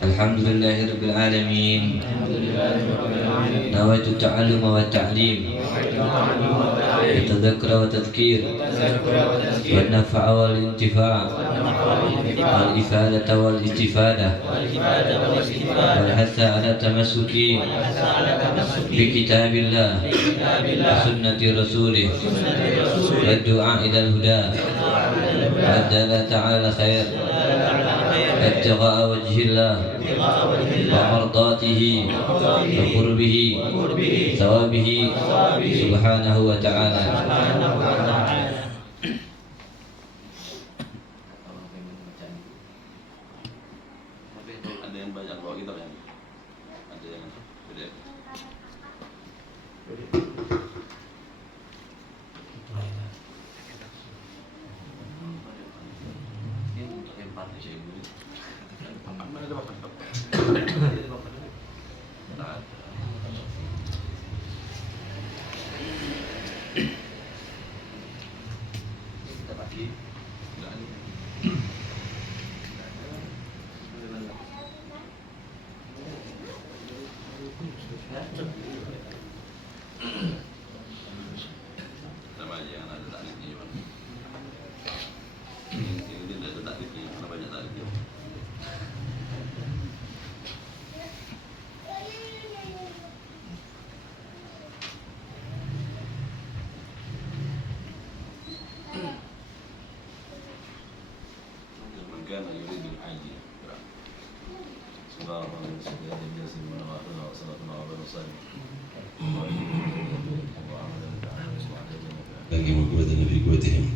الحمد لله رب العالمين. نويت التعلم والتعليم التذكر والتذكير والنفع والانتفاع والإفادة والاستفادة والحث على التمسك بكتاب الله وسنة رسوله والدعاء إلى الهدى والدالة على الخير ابتغاء وجه الله ومرضاته وقربه ثوابه سبحانه وتعالى. Ada yang banyak bawa kitab yang ada yang beda. Ini untuk yang partai saya ini. Mana ada bapak? Kita lagi. Enggak ada. Sama aja yang ada taklifnya juga. Ini tidak ada taklifnya, karena banyak taklifnya. Man kana yuridu al-hajj. lagi mengkuatkan fi kuatihim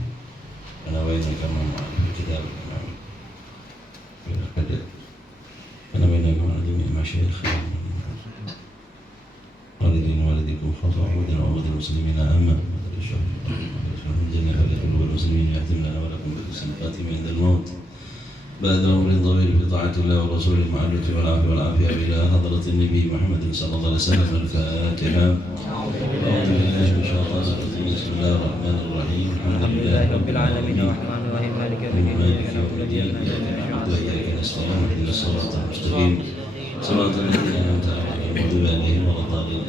ana wa inna kama ma'al kitab ana wa inna kama jami' masyayikh walidin walidikum fata'u wa awad المسلمين أما جنة لكل المسلمين يهتم لنا ولكم بحسن الخاتمة عند الموت بعد عمر طويل في طاعة الله ورسوله مع اللطف والعافية والعافية إلى حضرة النبي محمد صلى الله عليه وسلم. الفاتحة. أعوذ بالله من الشيطان الرجيم. بسم الله الرحمن الرحيم. الحمد لله رب العالمين الرحمن الرحيم مالك يوم الدين إياك نعبد وإياك نستعين اهدنا الصراط المستقيم صراط الذين أنعمت عليهم غير المغضوب عليهم ولا الضالين.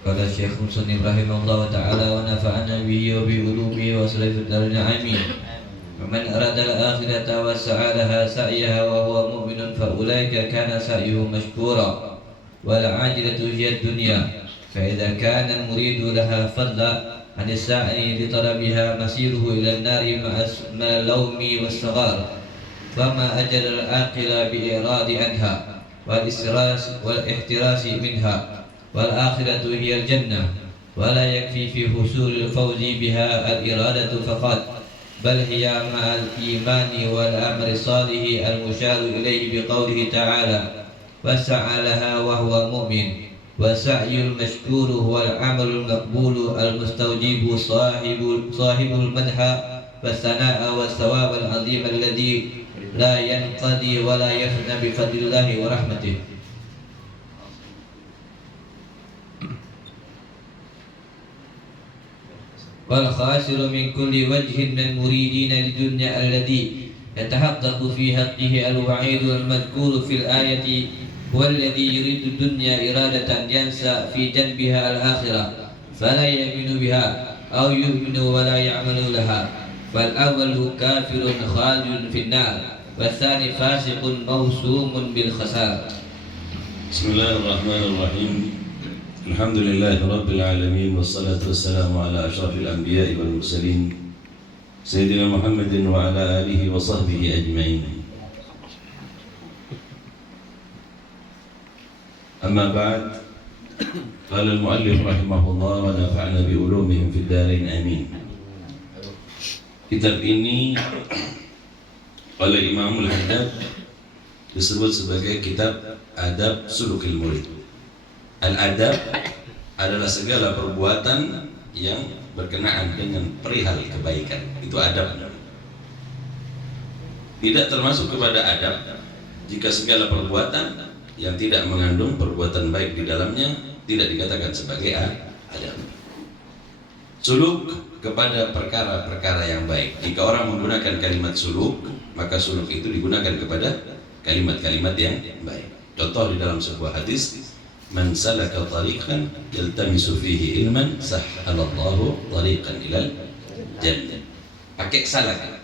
Qala Syekh Muslim rahimahullah ta'ala wa nafa'ana bihi wa bi ulumihi wa sallallahu alaihi amin. Man arada al-akhirata wa sa'alaha sa'yaha wa huwa mu'minun fa ulaika kana sa'yuhu mashkura wal 'ajilatu hiya ad-dunya fa idza kana al-muridu laha fadla an as-sa'i li talabiha masiruhu ila an-nari ma'a lawmi was-saghar fama ajra al-aqila bi iradi anha wal isras wal ihtirasi minha والآخرة هي الجنة ولا يكفي في حصول الفوز بها الإرادة فقط بل هي مع الإيمان والأمر الصالح المشار إليه بقوله تعالى وسعى لها وهو مؤمن والسعي المشكور هو العمل المقبول المستوجب صاحب المدح والثناء والثواب العظيم الذي لا ينقضي ولا يفنى بفضل الله ورحمته. والخاسر من كل وجه من مريدين للدنيا الذي يتحقق في حقه الوعيد المذكور في الآية هو الذي يريد الدنيا إرادة ينسى في جنبها الآخرة فلا يؤمن بها أو يؤمن ولا يعمل لها فالأول كافر خالد في النار والثاني فاسق موسوم بالخسارة. بسم الله الرحمن الرحيم. الحمد لله رب العالمين والصلاة والسلام على أشرف الأنبياء والمرسلين سيدنا محمد وعلى آله وصحبه أجمعين. أما بعد قال المؤلف رحمه الله ونفعنا بعلومهم في الدارين آمين. Kitab ini oleh Imamul Haddad disebut sebagai kitab Adab Sulukil Murid. Al-adab adalah segala perbuatan yang berkenaan dengan perihal kebaikan. Itu adab. Tidak termasuk kepada adab jika segala perbuatan yang tidak mengandung perbuatan baik di dalamnya tidak dikatakan sebagai adab. suluk kepada perkara-perkara yang baik. Jika orang menggunakan kalimat suluk, maka suluk itu digunakan kepada kalimat-kalimat yang baik. Contoh di dalam sebuah hadis, man salaka tariqan yaltamisu fihi ilman sahhalallahu tariqan ilal jannah. Pakai salaka.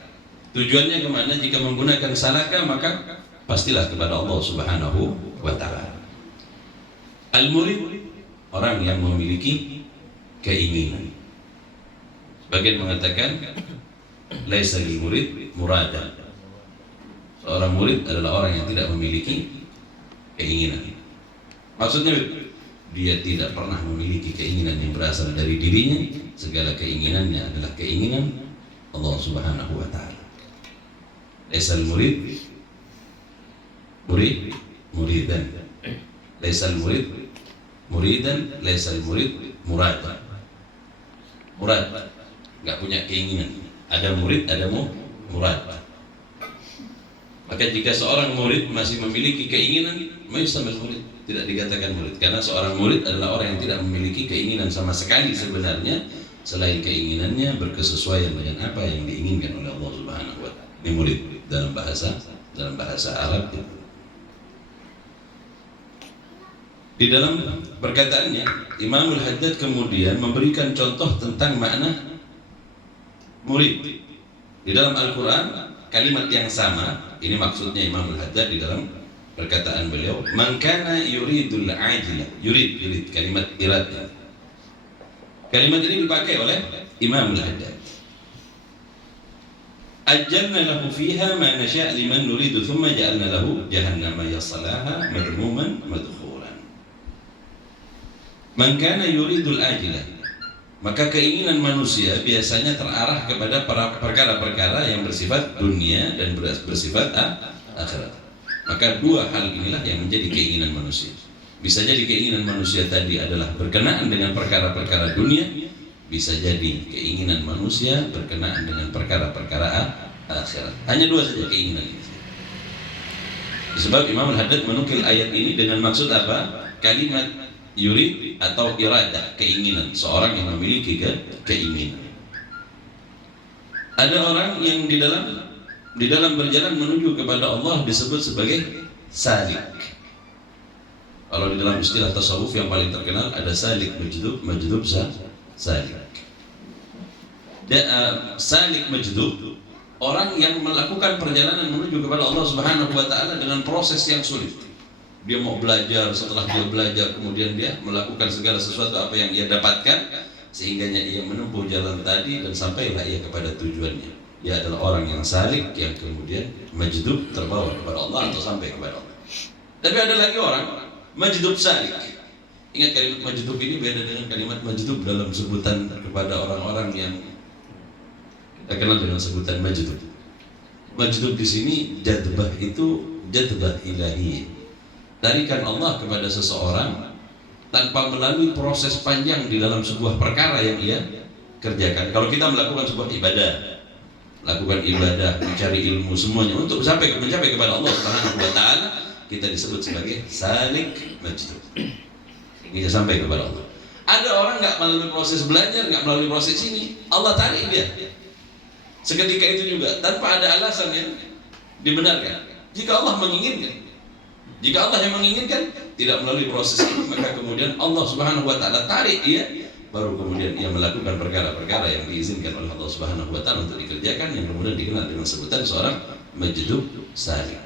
Tujuannya kemana? Jika menggunakan salaka maka pastilah kepada Allah Subhanahu wa ta'ala. Al-murid, orang yang memiliki keinginan. Sebagian mengatakan laisa lil murid murada. Seorang murid adalah orang yang tidak memiliki keinginan. Maksudnya dia tidak pernah memiliki keinginan yang berasal dari dirinya. Segala keinginannya adalah keinginan Allah Subhanahu wa ta'ala. Laisa lil murid muridan. Laisa lil murid muridan, laisa lil murid murad. Murad, nggak punya keinginan. Ada murid, ada murad. Maka jika seorang murid masih memiliki keinginan, maka murid tidak dikatakan murid. Karena seorang murid adalah orang yang tidak memiliki keinginan sama sekali sebenarnya, selain keinginannya berkesesuaian dengan apa yang diinginkan oleh Allah Subhanahu wa ta'ala. Ini murid dalam bahasa Arab. Di dalam perkataannya, Imamul Haddad kemudian memberikan contoh tentang makna murid. Di dalam Al-Quran, kalimat yang sama, ini maksudnya Imamul Haddad di dalam perkataan beliau, man kana yuridul ajilah, yurid, kalimat iradnya. Kalimat ini dipakai oleh Imamul Haddad. Ajjalna lahu fiha ma nasha' liman nuridu thumma ja'alna lahu jahannama yaslaha madhmuman madkhuran. Man kana yuridul ajilah, maka keinginan manusia biasanya terarah kepada perkara-perkara yang bersifat dunia dan bersifat akhirat. Maka dua hal inilah yang menjadi keinginan manusia. Bisa jadi keinginan manusia tadi adalah berkenaan dengan perkara-perkara dunia, bisa jadi keinginan manusia berkenaan dengan perkara-perkara akhirat. Hanya dua saja keinginan ini. Sebab Imam Al-Haddad menukil ayat ini dengan maksud apa? Kalimat yurid atau iradah, keinginan. Seorang yang memiliki keinginan. Ada orang yang di dalam berjalan menuju kepada Allah disebut sebagai salik. Kalau di dalam istilah tasawuf yang paling terkenal ada salik majdub salik. Salik majdub, orang yang melakukan perjalanan menuju kepada Allah Subhanahu wa ta'ala dengan proses yang sulit. Dia mau belajar, setelah dia belajar kemudian dia melakukan segala sesuatu apa yang ia dapatkan, sehingga ia menempuh jalan tadi dan sampailah ia kepada tujuannya. Dia adalah orang yang salik, yang kemudian majdub, terbawa kepada Allah atau sampai kepada Allah. Tapi ada lagi orang majdub salik. Ingat, kalimat majdub ini beda dengan kalimat majdub dalam sebutan kepada orang-orang yang kita kenal dengan sebutan majdub. Majdub di sini jadbah, itu jadbah ilahi. Tarikan Allah kepada seseorang tanpa melalui proses panjang di dalam sebuah perkara yang ia kerjakan. Kalau kita melakukan sebuah ibadah, mencari ilmu semuanya untuk mencapai kepada Allah Subhanahu wa ta'ala, kita disebut sebagai salik majdub. Kita sampai kepada Allah. Ada orang nggak melalui proses belajar, nggak melalui proses ini, Allah tarik dia. Seketika itu juga tanpa ada alasan yang dibenarkan. Jika Allah menginginkan, jika Allah yang menginginkan tidak melalui proses ini, maka kemudian Allah Subhanahu wa ta'ala tarik dia, baru kemudian ia melakukan perkara-perkara yang diizinkan oleh Allah Subhanahu wa ta'ala untuk dikerjakan, yang kemudian dikenal dengan sebutan seorang majdub salik.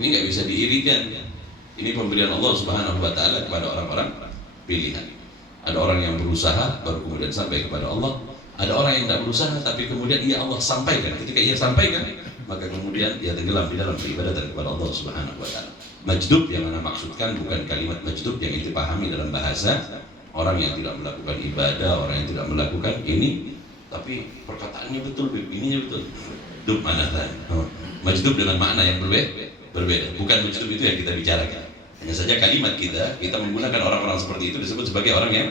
Ini nggak bisa diirikan. Ini pemberian Allah Subhanahu wa ta'ala kepada orang-orang pilihan. Ada orang yang berusaha baru kemudian sampai kepada Allah. Ada orang yang tidak berusaha tapi kemudian ia Allah sampaikan. Ketika ia sampaikan, maka kemudian ia tenggelam di dalam peribadatan kepada Allah Subhanahu wa ta'ala. Majdub yang mana maksudkan bukan kalimat majdub yang dipahami dalam bahasa orang yang tidak melakukan ibadah, orang yang tidak melakukan ini, tapi perkataannya betul, ininya betul. Majdub mana tadi? Majdub dengan makna yang berbeda. Bukan majdub itu yang kita bicarakan. Hanya saja kalimat kita menggunakan orang-orang seperti itu disebut sebagai orang yang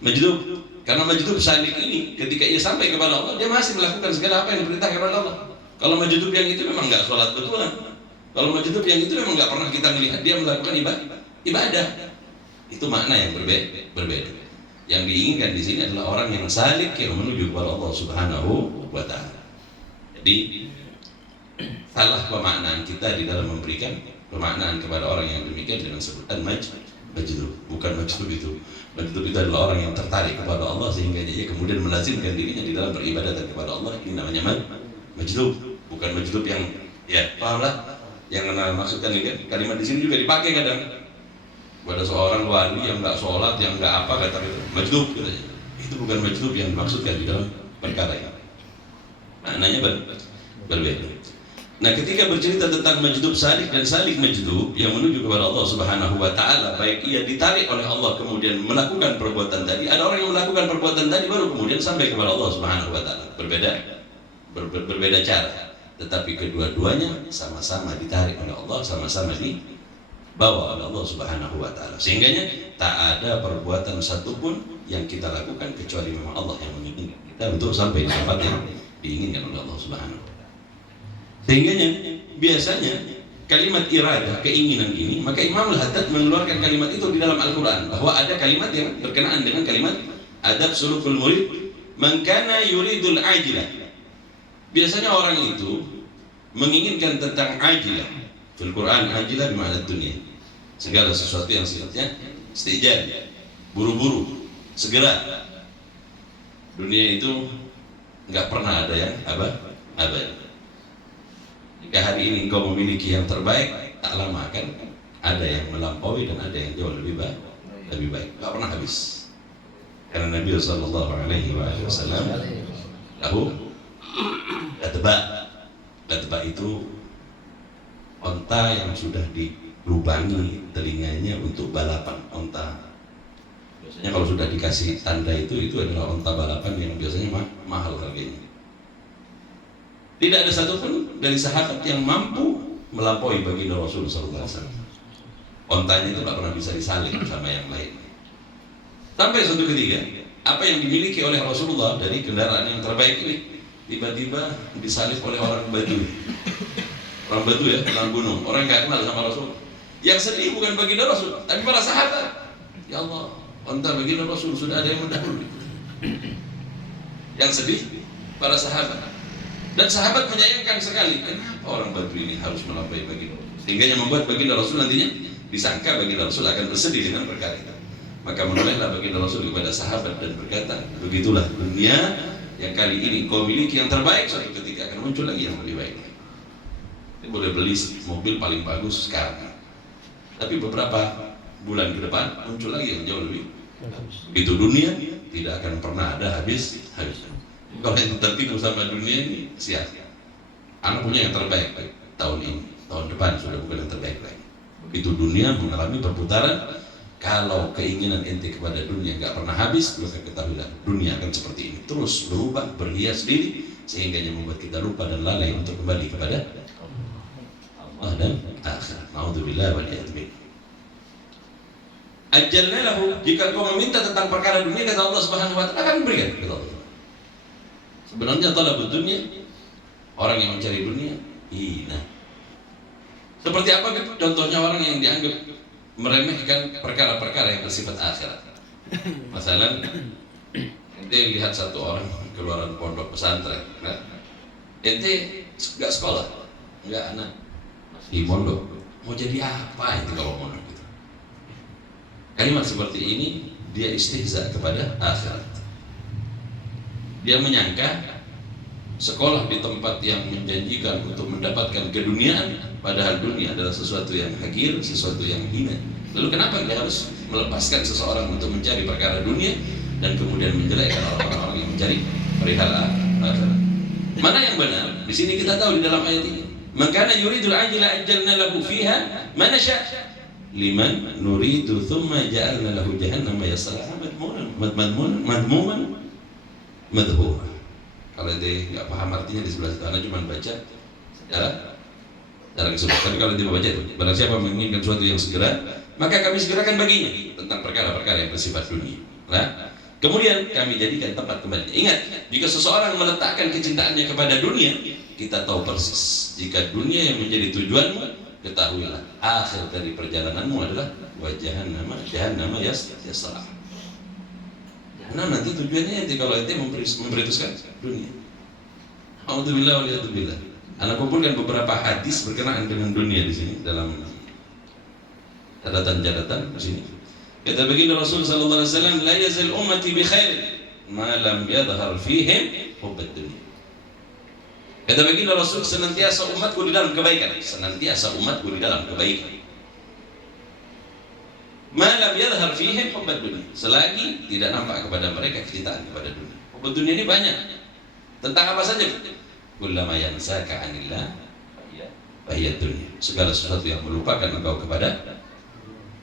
majdub. Karena majdub salik ini ketika ia sampai kepada Allah, dia masih melakukan segala apa yang diperintahkan kepada Allah. Kalau majdub yang itu memang nggak sholat betulan. Kalau majdub yang itu memang nggak pernah kita melihat dia melakukan ibadah. Itu makna yang berbeda. Yang diinginkan di sini adalah orang yang salik yang menuju kepada Allah Subhanahu wa taala. Jadi salah pemaknaan kita di dalam memberikan pemaknaan kepada orang yang demikian dengan sebutan majdub. Bukan majdub itu. Majdub itu adalah orang yang tertarik kepada Allah sehingga dia kemudian melazimkan dirinya di dalam beribadah kepada Allah. Ini namanya majdub. Bukan majdub yang ya pahamlah yang maksudkan ini kan kalimat di sini juga dipakai kadang pada seorang wali yang nggak sholat, yang nggak apa kata itu majdub katanya. Itu bukan majdub yang dimaksudkan di dalam perkara ini. Maknanya berbeda. Nah, ketika bercerita tentang majdub salik dan salik majdub yang menuju kepada Allah Subhanahu wa taala, baik ia ditarik oleh Allah kemudian melakukan perbuatan tadi, ada orang yang melakukan perbuatan tadi baru kemudian sampai kepada Allah Subhanahu wa taala. Berbeda cara, tetapi kedua-duanya sama-sama ditarik oleh Allah, sama-sama dibawa oleh Allah Subhanahu wa taala. Sehingganya tak ada perbuatan satupun yang kita lakukan kecuali memang Allah yang menginginkan kita untuk sampai di tempat yang diinginkan oleh Allah Subhanahu wa taala. Sehingganya biasanya kalimat iradah, keinginan ini, maka Imam Al-Haddad mengeluarkan kalimat itu di dalam Al-Quran, bahwa ada kalimat yang berkenaan dengan kalimat adab sulukul murid, man kana yuridul ajilah. Biasanya orang itu menginginkan tentang ajilah. Fil Quran ajilah bermakna dunia, segala sesuatu yang sifatnya istijab, buru-buru, segera. Dunia itu nggak pernah ada yang abadi. Jika hari ini engkau memiliki yang terbaik, tak lama akan ada yang melampaui dan ada yang jauh lebih baik. Tak pernah habis. Karena Nabi Sallallahu Alaihi Wasallam lahu latba itu onta yang sudah dilubangi telinganya untuk balapan onta. Biasanya kalau sudah dikasih tanda itu adalah onta balapan yang biasanya mahal harganya. Tidak ada satupun dari sahabat yang mampu melampaui baginda Rasul Sallallahu Alaihi Wasallam. Ontanya itu tak pernah bisa disalib sama yang lain. Sampai suatu ketika, apa yang dimiliki oleh Rasulullah dari kendaraan yang terbaik ini tiba-tiba disalib oleh orang Badu. Orang Badu ya, orang gunung, orang nggak kenal sama Rasul. Yang sedih bukan baginda Rasul, tapi para sahabat. Ya Allah, onta baginda Rasul sudah ada yang mendahului. Yang sedih para sahabat. Dan sahabat menyayangkan sekali, kenapa orang Badui ini harus melampaui baginda Rasul? Sehingga yang membuat baginda Rasul nantinya disangka baginda Rasul akan bersedih dengan perkara itu. Maka menolehlah baginda Rasul kepada sahabat dan berkata, begitulah dunia yang kali ini kau miliki yang terbaik, suatu ketika akan muncul lagi yang lebih baik. Kita boleh beli mobil paling bagus sekarang, tapi beberapa bulan ke depan muncul lagi yang jauh lebih bagus. Itu dunia tidak akan pernah ada habis. Kalau yang tertipu sama dunia ini sia-sia. Anak punya yang terbaik tahun ini, tahun depan sudah bukan yang terbaik lagi. Begitu dunia mengalami perputaran, kalau keinginan ente kepada dunia nggak pernah habis, maka ketahuilah dunia akan seperti ini, terus berubah, berhias diri, sehingga membuat kita lupa dan lalai untuk kembali kepada Allah dan akhirat. Naudzubillah wal iyad. Ajalna lahu, jika kau meminta tentang perkara dunia, kata Allah Subhanahu wa taala, akan berikan, kata Allah. Sebenarnya talabud dunia, orang yang mencari dunia, nah, seperti apa gitu? Contohnya orang yang dianggap meremehkan perkara-perkara yang bersifat akhirat. Masalah, ente lihat satu orang keluaran pondok pesantren, nah, ente nggak sekolah, nggak anak, di pondok, mau jadi apa itu kalau mondok gitu? Kalimat seperti ini dia istihza kepada akhirat. Dia menyangka sekolah di tempat yang menjanjikan untuk mendapatkan keduniaan, padahal dunia adalah sesuatu yang hakir, sesuatu yang hina. Lalu kenapa dia harus melepaskan seseorang untuk mencari perkara dunia dan kemudian menjelekkan orang-orang yang mencari perihal akhirat? Mana yang benar? Di sini kita tahu di dalam ayat ini. Maka yuridul ajila ajalna lahu fiha ma nasha liman nuridu thumma ja'alna lahu jahannama yaslaha madmuman madhur. Kalau dia nggak paham artinya di sebelah sana cuma baca secara keseluruhan. Tapi kalau dia baca itu, barang siapa menginginkan sesuatu yang segera, maka kami segerakan baginya tentang perkara-perkara yang bersifat dunia. Nah, kemudian kami jadikan tempat kembali. Ingat, jika seseorang meletakkan kecintaannya kepada dunia, kita tahu persis. Jika dunia yang menjadi tujuanmu, ketahuilah akhir dari perjalananmu adalah jahannama yaslaha. Nah, nanti tujuannya nanti kalau ente memprioritaskan dunia. Alhamdulillah waliyadzubillah. Anak kumpulkan beberapa hadis berkenaan dengan dunia di sini dalam catatan di sini. Kata baginda Rasul sallallahu alaihi wasallam, la yazal ummati bi khair ma lam yadhhar fihim hubbad dunya. Kata baginda Rasul, senantiasa umatku di dalam kebaikan, senantiasa umatku di dalam kebaikan. Ma lam yadhhar fihim hubbad dunya, selagi tidak nampak kepada mereka kecintaan kepada dunia. Hubbad dunia ini banyak. Tentang apa saja? Kullama yansaka anillah bahiyat dunia. Segala sesuatu yang melupakan engkau kepada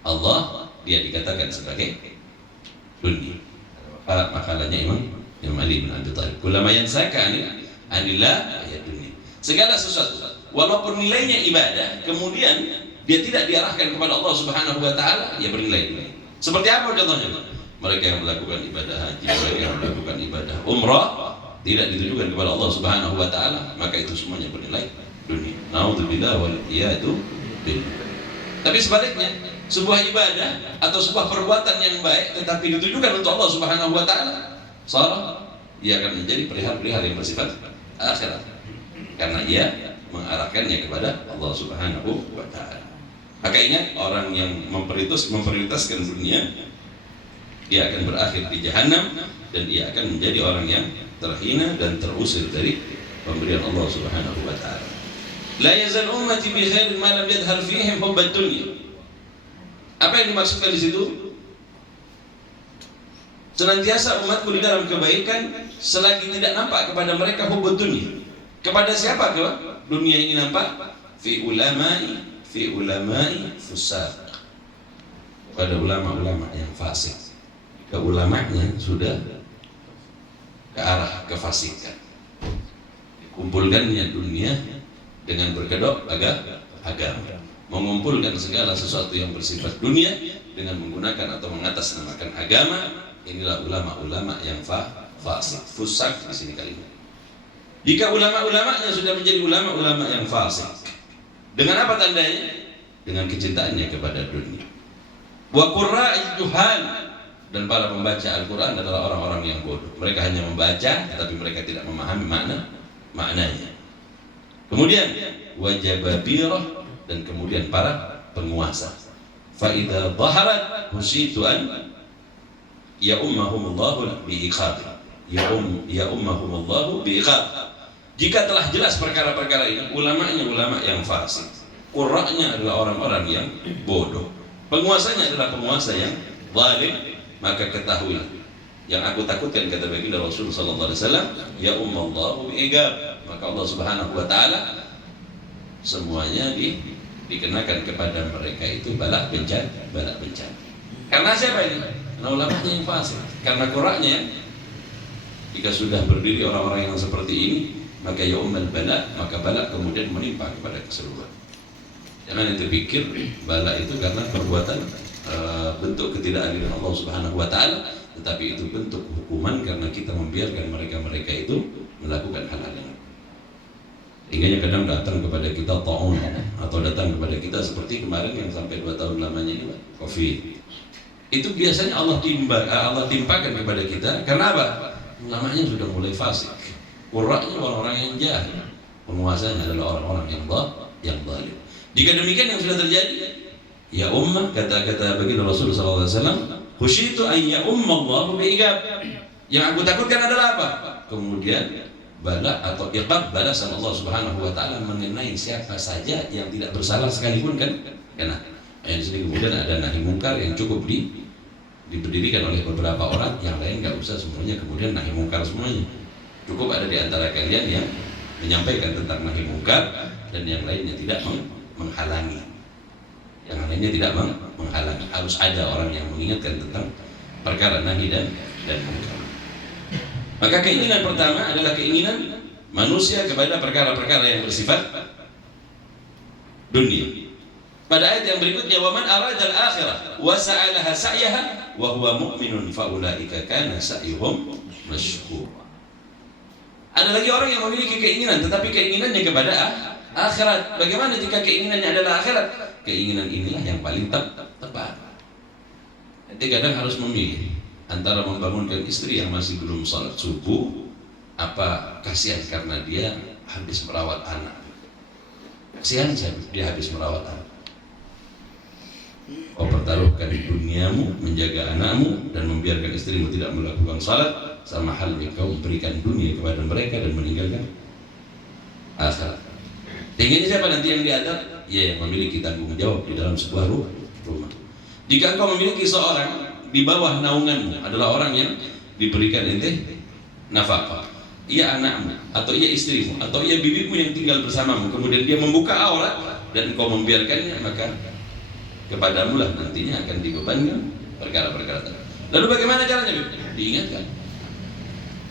Allah, dia dikatakan sebagai dunia. Makalahnya Imam Ali bin Abi Thalib. Kullama yansaka anillah bahiyat dunia. Segala sesuatu walaupun nilainya ibadah, kemudian dia tidak diarahkan kepada Allah Subhanahu wa taala, dia bernilai dunia. Seperti apa contohnya? Mereka yang melakukan ibadah haji, mereka yang melakukan ibadah umrah tidak ditujukan kepada Allah Subhanahu wa taala, maka itu semuanya bernilai dunia. Nauzubillah wal iyadu billah. Tapi sebaliknya, sebuah ibadah atau sebuah perbuatan yang baik tetapi ditujukan untuk Allah Subhanahu wa taala, salah, ia akan menjadi perihal-perihal yang bersifat akhirat. Karena ia mengarahkannya kepada Allah Subhanahu wa taala. Maka ingat, orang yang memprioritaskan dunia, dia akan berakhir di jahanam dan ia akan menjadi orang yang terhina dan terusir dari pemberian Allah Subhanahu wa taala. La yazal ummati bi khairin ma lam yadhhar fihim hubbad dunya. Apa yang dimaksudkan di situ? Senantiasa umatku di dalam kebaikan selagi tidak nampak kepada mereka hubbud dunya. Kepada siapa dunia ini nampak? Fi ulama'i fusaq. Pada ulama-ulama yang fasik. Ke ulamanya sudah ke arah kefasikan. Kumpulkannya dunia dengan berkedok agama, mengumpulkan segala sesuatu yang bersifat dunia dengan menggunakan atau mengatasnamakan agama. Inilah ulama-ulama yang fasik. Fusak di sini kalimat. Jika ulama-ulamanya sudah menjadi ulama-ulama yang fasik, dengan apa tandanya? Dengan kecintaannya kepada dunia. Wa qurra'il juhal, dan para pembaca Al-Quran adalah orang-orang yang bodoh. Mereka hanya membaca, tetapi mereka tidak memahami maknanya. Kemudian wajababirah, dan kemudian para penguasa. Fa'idha dhaharat husitu an ya ummahumullahu bi'iqab. Ya ummahumullahu bi'iqab. Jika telah jelas perkara-perkara ini, ulamanya ulama yang fasik, qurra'nya adalah orang-orang yang bodoh, penguasanya adalah penguasa yang zalim, maka ketahuilah, yang aku takutkan, kata baginda Rasul sallallahu alaihi wasallam, ya ummallahu bi'igab, maka Allah Subhanahu wa taala semuanya dikenakan kepada mereka itu bala bencana. Karena siapa ini? Karena ulamanya yang fasik, karena Qur'annya. Jika sudah berdiri orang-orang yang seperti ini, maka ya ummal bala, maka bala kemudian menimpa kepada keseluruhan. Jangan ente pikir bala itu karena perbuatan bentuk ketidakadilan Allah Subhanahu wa taala, tetapi itu bentuk hukuman karena kita membiarkan mereka itu melakukan hal-hal yang hingga kadang datang kepada kita ta'un, atau datang kepada kita seperti kemarin yang sampai 2 tahun lamanya ini, Covid. Itu biasanya Allah timpakan kepada kita karena apa? Ulamanya sudah mulai fasik, qurra'nya orang-orang yang jahil, penguasanya adalah orang-orang yang zalim. Jika demikian yang sudah terjadi, ya ummah, kata baginda Rasul sallallahu alaihi wasallam, khusyitu an ya ummallahu bi'igab. Yang aku takutkan adalah apa? Kemudian bala atau iqab, balasan Allah Subhanahu wa taala mengenai siapa saja yang tidak bersalah sekalipun, kan? Karena di sini kemudian ada nahi mungkar yang cukup diberdirikan oleh beberapa orang, yang lain nggak usah semuanya kemudian nahi mungkar semuanya. Cukup ada di antara kalian yang menyampaikan tentang nahi mungkar dan yang lainnya tidak menghalangi. Yang lainnya tidak menghalangi. Harus ada orang yang mengingatkan tentang perkara nahi dan mungkar. Maka keinginan pertama adalah keinginan manusia kepada perkara-perkara yang bersifat dunia. Pada ayat yang berikutnya, wa man aradal akhirah wa sa'alaha sa'yaha wa huwa mu'minun fa ulaika kana sa'yuhum mashkura. Ada lagi orang yang memiliki keinginan tetapi keinginannya kepada akhirat. Bagaimana jika keinginannya adalah akhirat? Keinginan inilah yang paling tepat. Nanti kadang harus memilih antara membangunkan istri yang masih belum salat subuh, apa kasihan karena dia habis merawat anak. Kasihan saja dia habis merawat anak. Kau pertaruhkan duniamu menjaga anakmu dan membiarkan istrimu tidak melakukan salat, sama halnya kau berikan dunia kepada mereka dan meninggalkan akhirat. Tingginya siapa nanti yang diadab? Ya, yang memiliki tanggung jawab di dalam sebuah rumah. Jika engkau memiliki seorang di bawah naunganmu adalah orang yang diberikan ente nafkah, ia anakmu atau ia istrimu atau ia bibimu yang tinggal bersamamu, kemudian dia membuka aurat dan engkau membiarkannya, maka kepadamu lah nantinya akan dibebankan perkara-perkara tadi. Lalu bagaimana caranya, Bib? Diingatkan.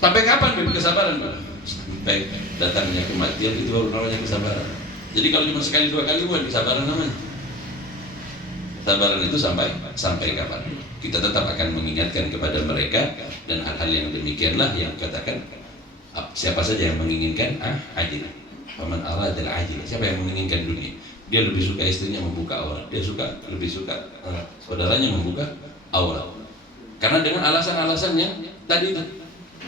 Sampai kapan, Bib, kesabaran, Bib? Sampai datangnya kematian, itu baru namanya kesabaran. Jadi kalau cuma sekali dua kali bukan kesabaran namanya. Kesabaran itu sampai kapan? Kita tetap akan mengingatkan kepada mereka, dan hal-hal yang demikianlah yang katakan siapa saja yang menginginkan ajil. Faman aradal ajil. Siapa yang menginginkan dunia? Dia lebih suka istrinya membuka aurat, dia lebih suka saudaranya membuka aurat. Karena dengan alasan-alasannya tadi itu,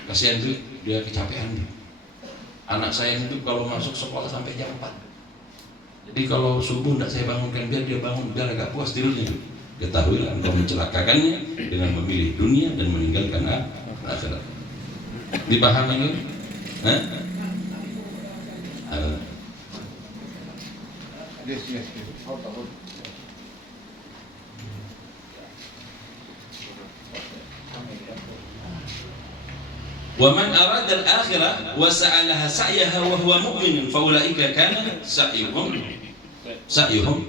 kasihan tuh dia kecapean. Anak saya itu kalau masuk sekolah sampai jam 4. Jadi kalau subuh tidak saya bangunkan, biar dia bangun, biar agak puas tidurnya. Ketahuilah engkau mencelakakannya dengan memilih dunia dan meninggalkan akhirat. Dipahami ini? Yes. Wa man arada al-akhirah wa sa'alaha sa'yaha wa huwa mu'min fa ulaika kana sa'yuhum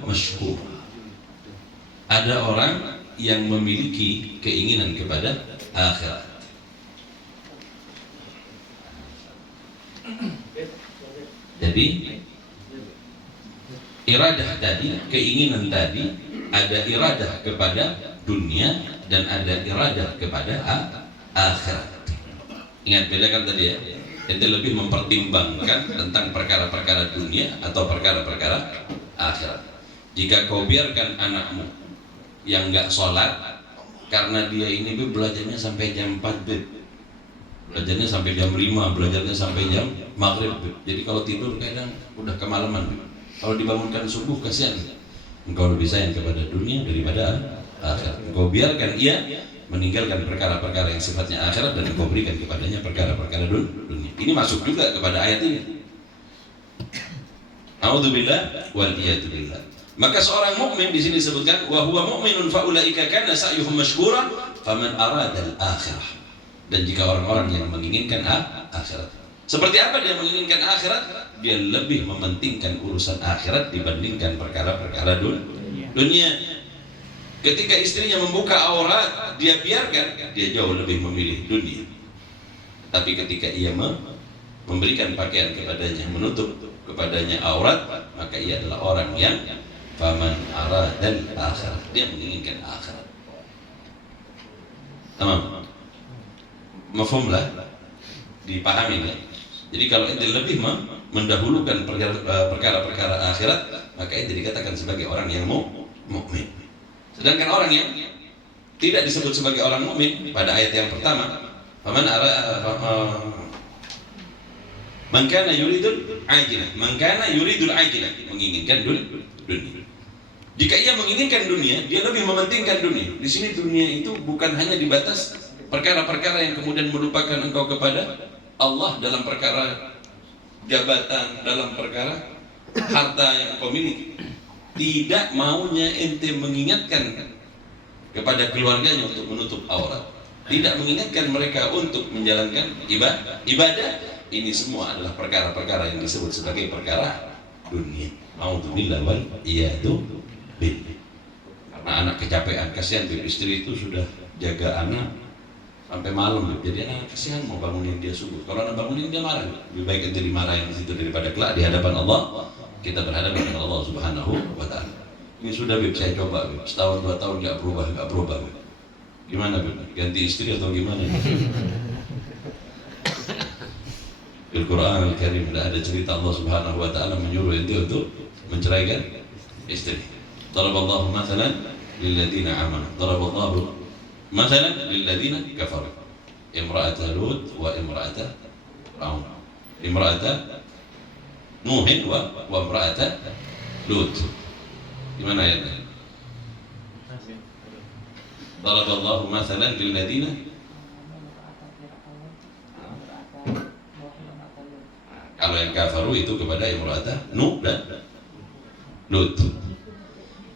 mashkur. Ada orang yang memiliki keinginan kepada akhirat. Jadi iradah tadi, keinginan tadi, ada iradah kepada dunia dan ada iradah kepada akhirat. Ingat, bedakan tadi ya. Itu lebih mempertimbangkan tentang perkara-perkara dunia atau perkara-perkara akhirat. Jika kau biarkan anakmu yang enggak sholat karena dia ini belajarnya sampai jam 4, belajarnya sampai jam 5, belajarnya sampai jam maghrib. Jadi kalau tidur kadang udah kemalaman. Kalau dibangunkan subuh kasihan. Engkau lebih sayang kepada dunia daripada akhirat. Engkau biarkan ia meninggalkan perkara-perkara yang sifatnya akhirat dan engkau berikan kepadanya perkara-perkara dunia. Ini masuk juga kepada ayat ini. A'udzubillah wal iyadu billah. Maka seorang mukmin di sini disebutkan wa huwa mu'minun fa ulaika kana sa'yuhum mashkura faman arada al-akhirah. Dan jika orang-orang yang menginginkan akhirat. Seperti apa dia menginginkan akhirat? Dia lebih mementingkan urusan akhirat dibandingkan perkara-perkara dunia. Ketika istrinya membuka aurat, dia biarkan, dia jauh lebih memilih dunia. Tapi ketika ia memberikan pakaian kepadanya, menutup kepadanya aurat, maka ia adalah orang yang faman aradal akhirat. Dia menginginkan akhirat. Tamam. Mafhumlah, dipahami ya. Jadi kalau ente lebih mendahulukan perkara-perkara akhirat, maka ente dikatakan sebagai orang yang mukmin. Sedangkan orang yang tidak disebut sebagai orang mukmin pada ayat yang pertama, faman man kana yuridul ajilah, man kana yuridul ajilah, menginginkan dunia. Jika ia menginginkan dunia, dia lebih mementingkan dunia. Di sini dunia itu bukan hanya dibatas perkara-perkara yang kemudian melupakan engkau kepada Allah dalam perkara jabatan, dalam perkara harta yang engkau miliki. Tidak maunya ente mengingatkan kepada keluarganya untuk menutup aurat, tidak mengingatkan mereka untuk menjalankan ibadah. Ini semua adalah perkara-perkara yang disebut sebagai perkara dunia. A'udzubillah wal iyadu billah. Karena anak kecapean, kasihan istri itu sudah jaga anak sampai malam, jadi anak kasihan mau bangunin dia subuh. Kalau anak bangunin dia marah, lebih baik ente dimarahin di situ daripada kelak di hadapan Allah kita berhadapan dengan Allah Subhanahu wa ta'ala. Ini sudah Bib, saya coba Bib, setahun 2 tahun nggak berubah Bib. Gimana Bib? Ganti istri atau gimana? Di Al-Quran Al-Karim ada cerita Allah Subhanahu wa ta'ala menyuruh ente untuk menceraikan istri. Daraballahu mathalan lilladina amanu. Daraballahu Mathalan lilladzina kafaru. Imra'ata Lut wa imra'ata Fir'aun. Imra'ata Nuhin wa imra'ata Lut. Gimana ayatnya? Daraballahu mathalan lilladzina kalau yang kafaru itu kepada imra'ata Nuh dan Lut.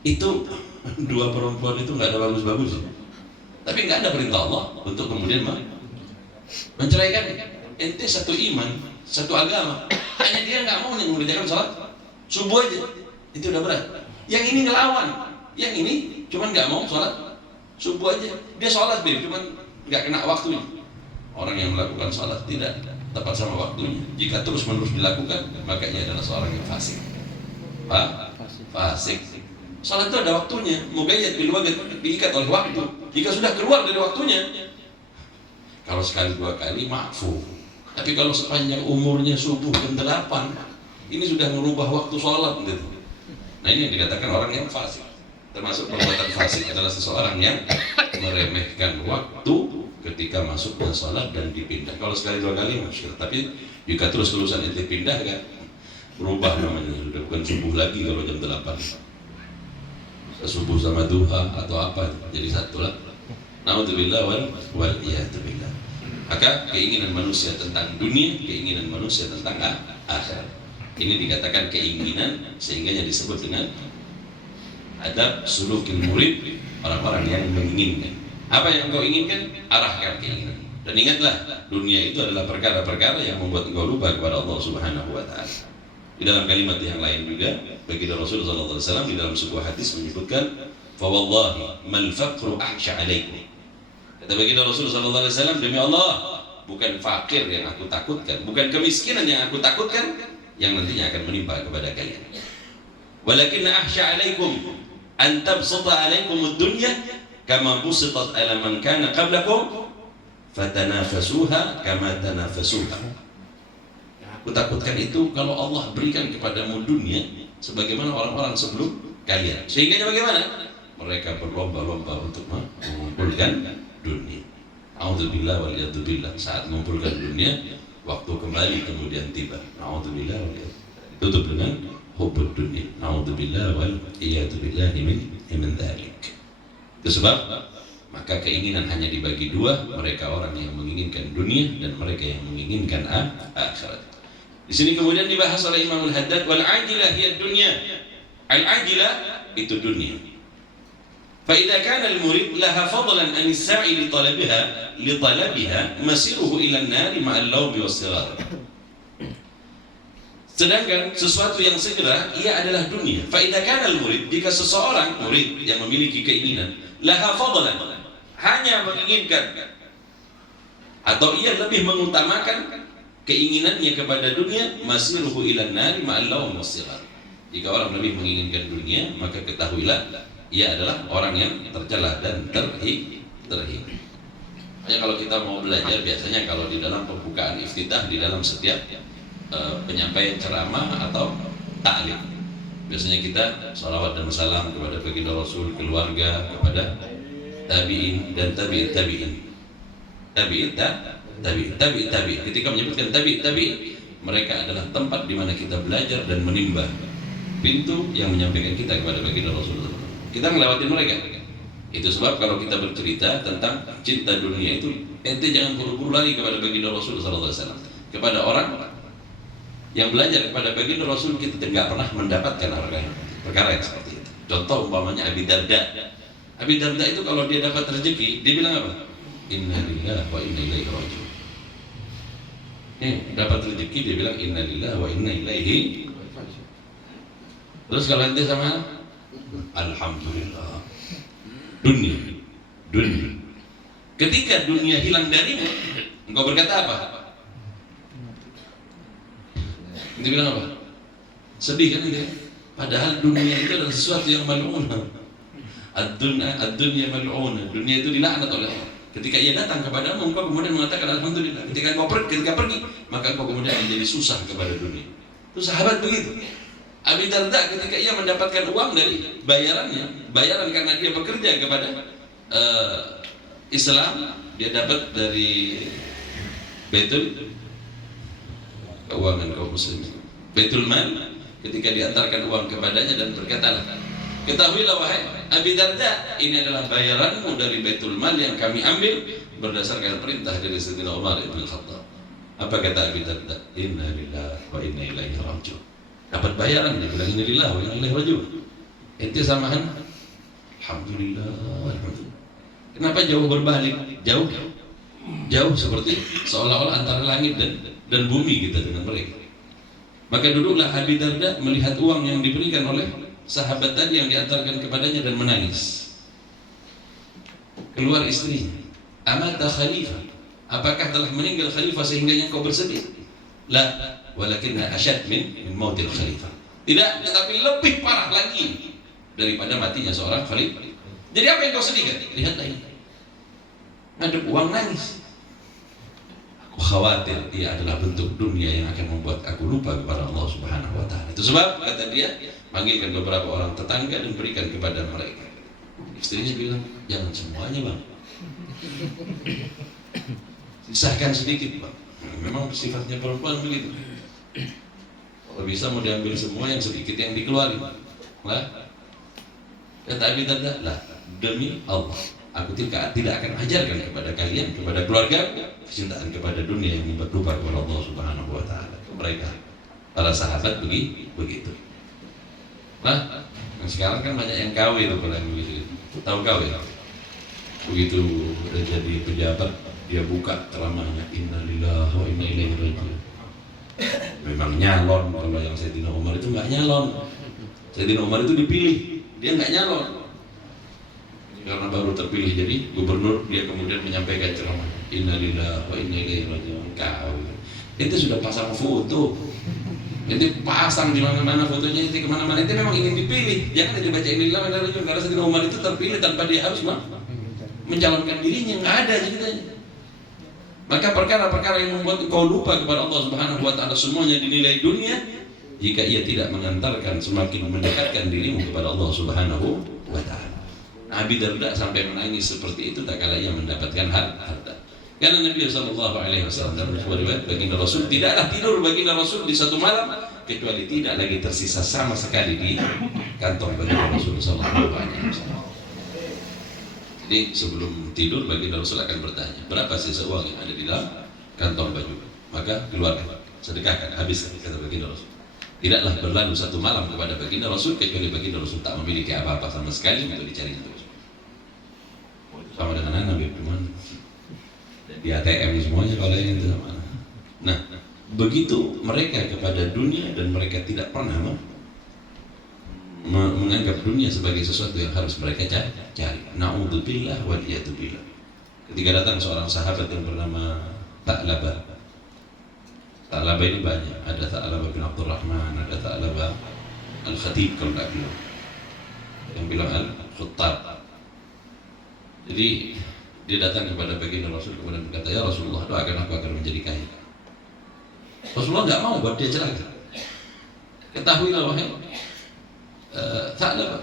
Itu dua perempuan itu nggak ada bagus-bagus, tapi nggak ada perintah Allah untuk kemudian menceraikan. Ente satu iman, satu agama, hanya dia nggak mau mengerjakan sholat subuh aja, itu udah berat. Yang ini ngelawan, yang ini cuman nggak mau sholat subuh aja, dia sholat cuman nggak kena waktunya. Orang yang melakukan sholat tidak tepat sama waktunya, jika terus-menerus dilakukan, maka ia adalah seorang yang fasik. Fasik. Salat itu ada waktunya, mugayyad bil waqt, diikat oleh waktu. Jika sudah keluar dari waktunya, kalau sekali dua kali maafu. Tapi kalau sepanjang umurnya subuh jam 8, ini sudah merubah waktu sholat gitu. Nah ini yang dikatakan orang yang fasik. Termasuk perbuatan fasik adalah seseorang yang meremehkan waktu ketika masuknya sholat dan dipindah. Kalau sekali dua kali masuk, tapi jika terus-terusan itu pindah kan, berubah namanya, sudah bukan subuh lagi kalau jam 8. Subuh sama duha atau apa, jadi satu lah. Naudzubillah wal iyadzubillah. Maka keinginan manusia tentang dunia, keinginan manusia tentang akhirat, ini dikatakan keinginan, sehingganya disebut dengan adab sulukil murid, orang-orang yang menginginkan. Apa yang engkau inginkan, arahkan keinginan. Dan ingatlah, dunia itu adalah perkara-perkara yang membuat engkau lupa kepada Allah Subhanahu wa Ta'ala. Di dalam kalimat yang lain juga, baginda Rasul sallallahu alaihi wasallam di dalam sebuah hadis menyebutkan, "Fa wallahi mal faqru ahsha alaikum." Kata baginda Rasul sallallahu alaihi wasallam, demi Allah, bukan fakir yang aku takutkan, bukan kemiskinan yang aku takutkan yang nantinya akan menimpa kepada kalian. Walakin ahsha alaikum an tabsata alaikum ad-dunya kama busitat ala man kana qablakum fatanafasuha kama tanafasuha. Aku takutkan itu kalau Allah berikan kepadamu dunia sebagaimana orang-orang sebelum kalian. Sehingga bagaimana? Mereka berlomba-lomba untuk mengumpulkan dunia. A'udzubillah wal iyadzubillah. Saat mengumpulkan dunia, waktu kembali kemudian tiba. A'udzubillah wal iyadzubillah. Tutup dengan hubbud dunia. A'udzubillah wal iyadzubillah min dzalik. Itu sebab maka keinginan hanya dibagi dua, mereka orang yang menginginkan dunia dan mereka yang menginginkan akhirat. Di sini kemudian dibahas oleh Imam Al-Haddad, wal ajilah hiya dunya. Al-ajilah itu dunia. Fa idza kana al-murid laha fadlan an as-sa'i li talabiha masiruhu ila an-nar ma'a al-lawm was-sighar. Sedangkan sesuatu yang segera ia adalah dunia. Fa idza kana al-murid, jika seseorang murid yang memiliki keinginan laha fadlan, hanya menginginkan atau ia lebih mengutamakan keinginannya kepada dunia, masiruhu ilan nari ma'allahu was-sighar. Jika orang lebih menginginkan dunia, maka ketahuilah ia adalah orang yang tercela dan terhina. Hanya kalau kita mau belajar, biasanya kalau di dalam pembukaan iftitah, di dalam setiap penyampaian ceramah atau ta'lim, biasanya kita salawat dan salam kepada baginda Rasul, keluarga, kepada tabi'in dan tabi'in. Tabi'in. Ketika menyebutkan tabi'in, mereka adalah tempat di mana kita belajar dan menimba, pintu yang menyampaikan kita kepada baginda Rasulullah. Kita melewati mereka. Itu sebab kalau kita bercerita tentang cinta dunia itu, ente jangan buru-buru lari kepada baginda Rasul sallallahu alaihi wasallam. Kepada orang yang belajar kepada baginda Rasul, kita tidak pernah mendapatkan perkara yang seperti itu. Contoh umpamanya Abi Darda. Abi Darda itu kalau dia dapat rezeki, dia bilang apa? Inna lillahi wa inna ilaihi raji'un. Dapat rezeki dia bilang inna lillahi wa inna ilaihi. Terus kalau ente sama alhamdulillah. Dunia. Ketika dunia hilang darimu, engkau berkata apa? Ente bilang apa? Sedih kan ente? Padahal dunia itu adalah sesuatu yang mal'unah. Ad-dunya mal'unah. Dunia itu dilaknat oleh Allah. Ketika ia datang kepadamu, engkau kemudian mengatakan alhamdulillah. Ketika pergi, maka engkau kemudian menjadi susah kepada dunia. Itu sahabat begitu. Abi Darda ketika ia mendapatkan uang dari bayaran karena dia bekerja kepada Islam dia dapat dari Baitul keuangan kaum muslimin, Baitul Mal, ketika diantarkan uang kepadanya dan berkatalah, ketahuilah wahai Abi Darda, ini adalah bayaranmu dari Baitul Mal yang kami ambil berdasarkan perintah dari Sayyidina Umar ibn Khattab. Apa kata Abi Darda? Inna lillahi wa inna ilaihi raji'un. Dapat bayaran, dia bilang inna lillahi wa inna ilaihi raji'un. Ente samahan, alhamdulillah, alhamdulillah. Kenapa jauh berbalik? Jauh seperti seolah-olah antara langit dan bumi kita dengan mereka. Maka duduklah Abi Darda melihat uang yang diberikan oleh sahabat tadi yang diantarkan kepadanya dan menangis. Keluar istrinya, amata khalifah, apakah telah meninggal khalifah sehingganya kau bersedih? La, walakinna asyad min mautil khalifah. Tidak, tetapi lebih parah lagi daripada matinya seorang khalifah. Jadi apa yang kau sedihkan? Lihatlah ini, ngadep uang nangis. Aku khawatir ia adalah bentuk dunia yang akan membuat aku lupa kepada Allah Subhanahu wa Ta'ala. Itu sebab kata dia, panggilkan beberapa orang tetangga dan berikan kepada mereka. Istrinya bilang, jangan semuanya bang, sisahkan sedikit bang. Memang sifatnya perempuan begitu. Kalau bisa mau diambil semua, yang sedikit yang dikeluarin. Lah, kata Abi Darda, lah demi Allah, aku tidak akan ajarkan kepada kalian, kepada keluarga, kecintaan kepada dunia yang membuat lupa kepada Allah Subhanahu wa Ta'ala. Mereka para sahabat begitu. Nah, sekarang kan banyak yang KW itu kalau begitu. Tahu KW? Begitu udah jadi pejabat, dia buka ceramahnya Inna lillahi wa inna ilaihi raji'un. Memang nyalon. Kalau yang Sayyidina Umar itu nggak nyalon. Sayyidina Umar itu dipilih, dia nggak nyalon. Karena baru terpilih jadi gubernur, dia kemudian menyampaikan ceramah Inna lillahi wa inna ilaihi raji'un. Itu sudah pasang foto, itu pasang di mana-mana fotonya, itu kemana-mana. Itu memang ingin dipilih, jangan dibaca Inna lillahi wa inna ilaihi raji'un. Karena Sayyidina Umar itu terpilih tanpa dia harus mencalonkan dirinya, nggak ada ceritanya. Maka perkara-perkara yang membuat kau lupa kepada Allah Subhanahu wa Ta'ala semuanya dinilai dunia, jika ia tidak mengantarkan semakin mendekatkan dirimu kepada Allah Subhanahu wa Ta'ala. Abi Darda sampai menangis seperti itu tak kala ia mendapatkan harta. Karena Nabi SAW dalam sebuah riwayat baginda Rasul tidaklah tidur baginda Rasul di satu malam kecuali tidak lagi tersisa sama sekali di kantong baginda Rasul SAW. Jadi sebelum tidur baginda Rasul akan bertanya, berapa sisa uang yang ada di dalam kantong baju? Maka keluarkan, sedekahkan, habiskan, kata baginda Rasul. Tidaklah berlalu satu malam kepada baginda Rasul kecuali baginda Rasul tak memiliki apa-apa sama sekali untuk dicari terus. Sama dengan Nabi Muhammad di ATM semuanya kalau yang itu sama. Nah, begitu mereka kepada dunia dan mereka tidak pernah menganggap dunia sebagai sesuatu yang harus mereka cari. Na'udzubillah wa liyatubillah. Ketika datang seorang sahabat yang bernama Ta'labah. Ta'labah ini banyak. Ada Ta'labah bin Abdurrahman, ada Ta'labah Al-Khatib kalau tak bilang. Yang bilang Al-Khuttab. Jadi dia datang kepada baginda Rasul kemudian berkata, ya Rasulullah, doakan aku agar menjadi kaya. Rasulullah nggak mau buat dia celaka. Ketahuilah wahai Ta'labah,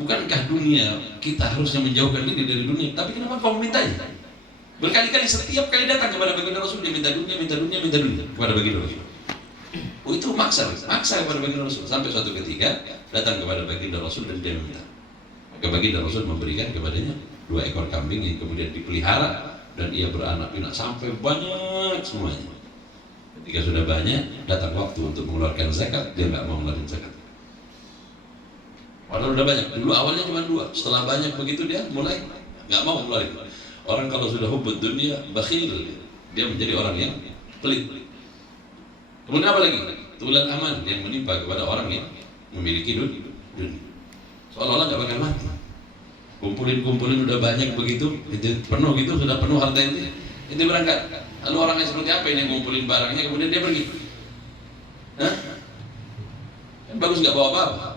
bukankah dunia kita harusnya menjauhkan diri dari dunia? Tapi kenapa kau memintanya? Berkali-kali setiap kali datang kepada baginda Rasul dia minta dunia kepada baginda Rasul. Oh itu maksa kepada baginda Rasul. Sampai suatu ketika datang kepada baginda Rasul dan dia meminta. Maka baginda Rasul memberikan kepadanya 2 ekor kambing yang kemudian dipelihara dan ia beranak pinak sampai banyak semuanya. Ketika sudah banyak, datang waktu untuk mengeluarkan zakat, dia nggak mau mengeluarkan zakat. Padahal udah banyak. Dulu awalnya cuma 2. Setelah banyak begitu dia mulai nggak mau mengeluarkan. Orang kalau sudah hubud dunia, bakhil, dia menjadi orang yang pelit. Kemudian apa lagi? Tulan aman yang menimpa kepada orang yang memiliki dunia. Seolah-olah nggak bakal mati. Kumpulin udah banyak begitu, itu penuh gitu, sudah penuh harta ini berangkat. Lalu orangnya seperti apa ini yang ngumpulin barangnya kemudian dia pergi? Hah? Kan bagus nggak bawa apa-apa.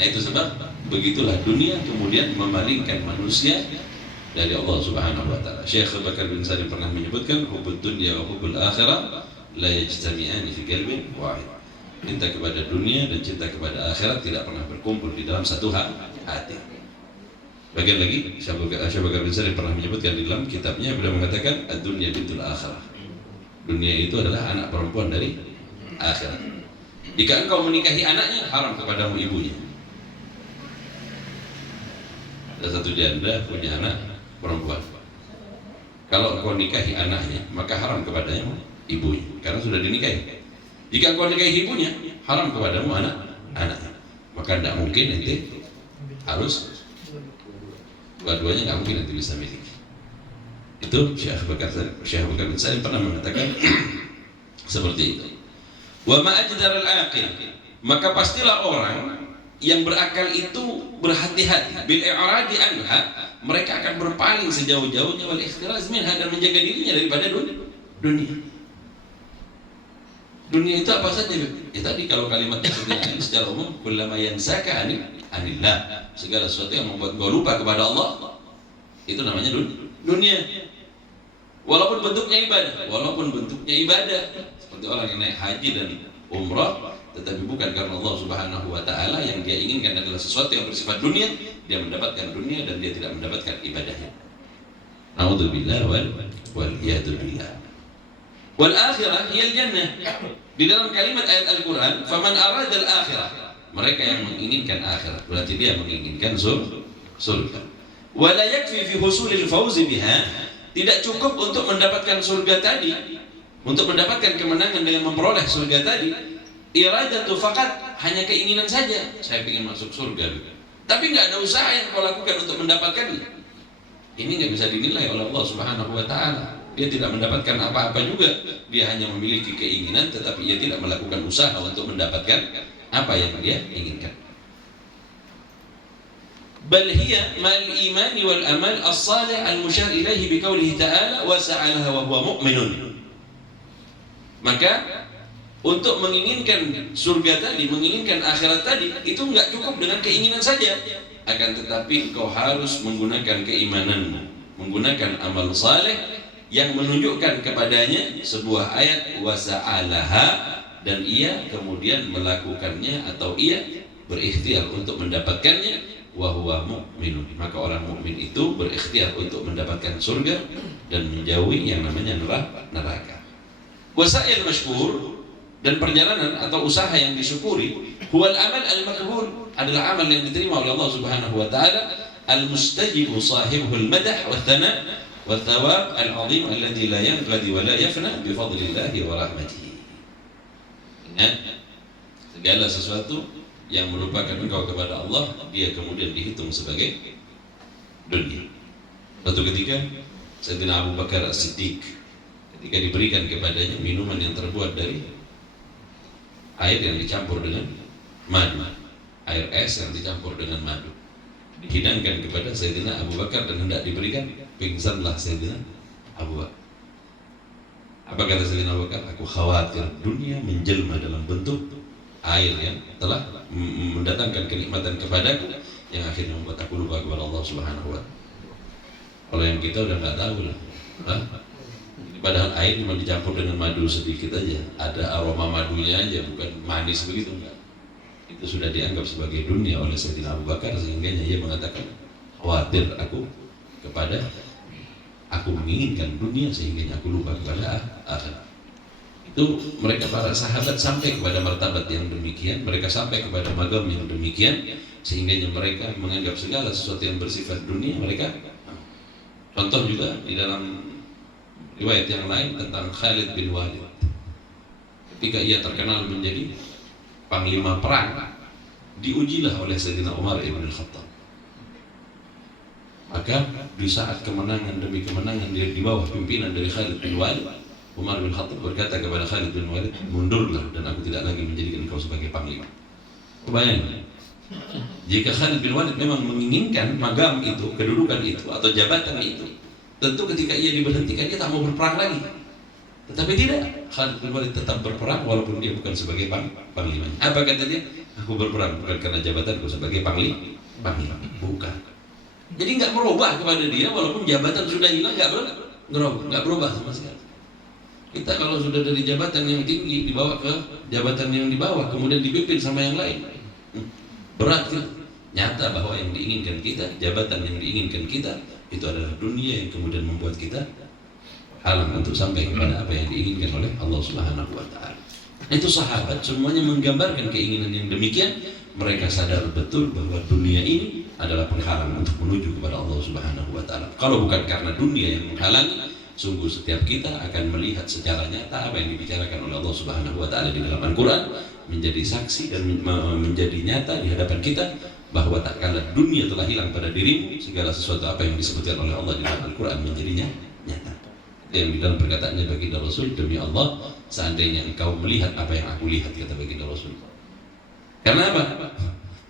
Nah itu sebab begitulah dunia kemudian memalingkan manusia dari Allah Subhanahu wa Ta'ala. Syekh Bakar bin Salim pernah menyebutkan hubbud dunya wa hubbul akhirah la yajtami'ani fi qalbin wahid. Cinta kepada dunia dan cinta kepada akhirat tidak pernah berkumpul di dalam satu hati. Bagian lagi, Syekh Bakar bin Salim pernah menyebutkan di dalam kitabnya, beliau mengatakan ad-dunya bintul akhirah. Dunia itu adalah anak perempuan dari akhirat. Jika engkau menikahi anaknya, haram kepadamu ibunya. Ada satu janda punya anak perempuan. Kalau engkau nikahi anaknya, maka haram kepadanya ibunya, karena sudah dinikahi. Jika engkau nikahi ibunya, haram kepadamu anaknya. Maka tidak mungkin nanti harus dua-duanya, nggak mungkin nanti bisa miliki. Itu Syekh Bakar bin Salim pernah mengatakan seperti itu. Wa ma ajdar al-aqil, maka pastilah orang yang berakal itu berhati-hati bil i'radi anha, mereka akan berpaling sejauh-jauhnya wal ikhtiraz minha, dan menjaga dirinya daripada dunia. Dunia itu apa saja? Ya tadi kalau kalimat secara umum, kullama yansaka anillah, segala sesuatu yang membuat kau lupa kepada Allah, itu namanya dunia. Walaupun bentuknya ibadah, seperti orang yang naik haji dan umrah, tetapi bukan karena Allah Subhanahu wa Ta'ala. Yang dia inginkan adalah sesuatu yang bersifat dunia, dia mendapatkan dunia dan dia tidak mendapatkan ibadahnya. Na'udzubillah wal iyadu billah. Wal akhirah hiyal jannah. Di dalam kalimat ayat Al-Quran, faman aradal akhirah, mereka yang menginginkan akhirat, berarti dia menginginkan surga. Wala yakfi fi husulil fawzi biha, tidak cukup untuk mendapatkan surga tadi, untuk mendapatkan kemenangan dengan memperoleh surga tadi, iradatu faqat, hanya keinginan saja, saya ingin masuk surga, tapi nggak ada usaha yang kau lakukan untuk mendapatkannya. Ini nggak bisa dinilai oleh Allah Subhanahu wa Ta'ala. Dia tidak mendapatkan apa-apa juga, dia hanya memiliki keinginan, tetapi dia tidak melakukan usaha untuk mendapatkan apa yang dia inginkan. Bal hiya mal imani wal amal as-salih al-musyar ilaihi bi qoulihi ta'ala wa sa'alaha wa huwa mu'minun. Maka untuk menginginkan surga tadi, menginginkan akhirat tadi, itu enggak cukup dengan keinginan saja, akan tetapi engkau harus menggunakan keimananmu, menggunakan amal saleh yang menunjukkan kepadanya sebuah ayat wa sa'alaha, dan ia kemudian melakukannya atau ia berikhtiar untuk mendapatkannya, wa huwa mu'minun, maka orang mukmin itu berikhtiar untuk mendapatkan surga dan menjauhi yang namanya neraka. Wasa'il mashkur, dan perjalanan atau usaha yang disyukuri, huwal amal al-maqbul, adalah amal yang diterima oleh Allah Subhanahu wa Ta'ala, al-mustajibu sahibuhul madah wa thana wa thawab al-azim alladhi la yanqadi wa la yafna bi fadlillahi wa rahmatihi. Ingat, segala sesuatu yang melupakan engkau kepada Allah, dia kemudian dihitung sebagai dunia. Suatu ketika Sayyidina Abu Bakar As-Siddiq, ketika diberikan kepadanya minuman yang terbuat dari air yang dicampur dengan madu, air es yang dicampur dengan madu, dihidangkan kepada Sayyidina Abu Bakar dan hendak diberikan, pingsanlah Sayyidina Abu Bakar. Apa kata Sayyidina Abu Bakar? Aku khawatir dunia menjelma dalam bentuk air yang telah mendatangkan kenikmatan kepadaku, yang akhirnya membuat aku lupa kepada Allah Subhanahu wa Ta'ala. Kalau yang kita udah nggak tahu lah, padahal air cuma dicampur dengan madu sedikit aja, ada aroma madunya aja, bukan manis begitu, enggak. Itu sudah dianggap sebagai dunia oleh Sayyidina Abu Bakar, sehingga ia mengatakan khawatir aku menginginkan dunia sehingga aku lupa kepada akhirat. Itu mereka para sahabat sampai kepada martabat yang demikian, mereka sampai kepada magam yang demikian, sehingga mereka menganggap segala sesuatu yang bersifat dunia mereka. Contoh juga di dalam riwayat yang lain tentang Khalid bin Walid, ketika ia terkenal menjadi panglima perang, diujilah oleh Sayyidina Umar ibn Khattab. Maka di saat kemenangan demi kemenangan dia di bawah pimpinan dari Khalid bin Walid, Umar bin Khattab berkata kepada Khalid bin Walid, mundurlah dan aku tidak lagi menjadikan engkau sebagai panglima. Bayangkan, jika Khalid bin Walid memang menginginkan magam itu, kedudukan itu atau jabatan itu, tentu ketika ia diberhentikan dia tak mau berperang lagi. Tetapi tidak, Khalid bin Walid tetap berperang walaupun dia bukan sebagai panglima. Apa kata dia? Aku berperang bukan karena jabatanku sebagai panglima, bukan. Jadi nggak merubah kepada dia walaupun jabatan sudah hilang, nggak berubah sama sekali. Kita kalau sudah dari jabatan yang tinggi dibawa ke jabatan yang di bawah, kemudian dipimpin sama yang lain, berat kan? Nyata bahwa yang diinginkan kita, jabatan yang diinginkan kita, itu adalah dunia yang kemudian membuat kita halang untuk sampai kepada apa yang diinginkan oleh Allah Subhanahu wa Ta'ala. Itu sahabat semuanya menggambarkan keinginan yang demikian. Mereka sadar betul bahwa dunia ini adalah penghalang untuk menuju kepada Allah Subhanahu wa Ta'ala. Kalau bukan karena dunia yang menghalangi, sungguh setiap kita akan melihat secara nyata apa yang dibicarakan oleh Allah Subhanahu wa Ta'ala di dalam Al-Quran, menjadi saksi dan menjadi nyata di hadapan kita bahwa tak kala dunia telah hilang pada dirimu, segala sesuatu apa yang disebutkan oleh Allah di dalam Al-Quran menjadinya nyata. Yang di dalam perkataannya baginda Rasul, demi Allah, seandainya engkau melihat apa yang aku lihat, kata baginda Rasul. Karena apa?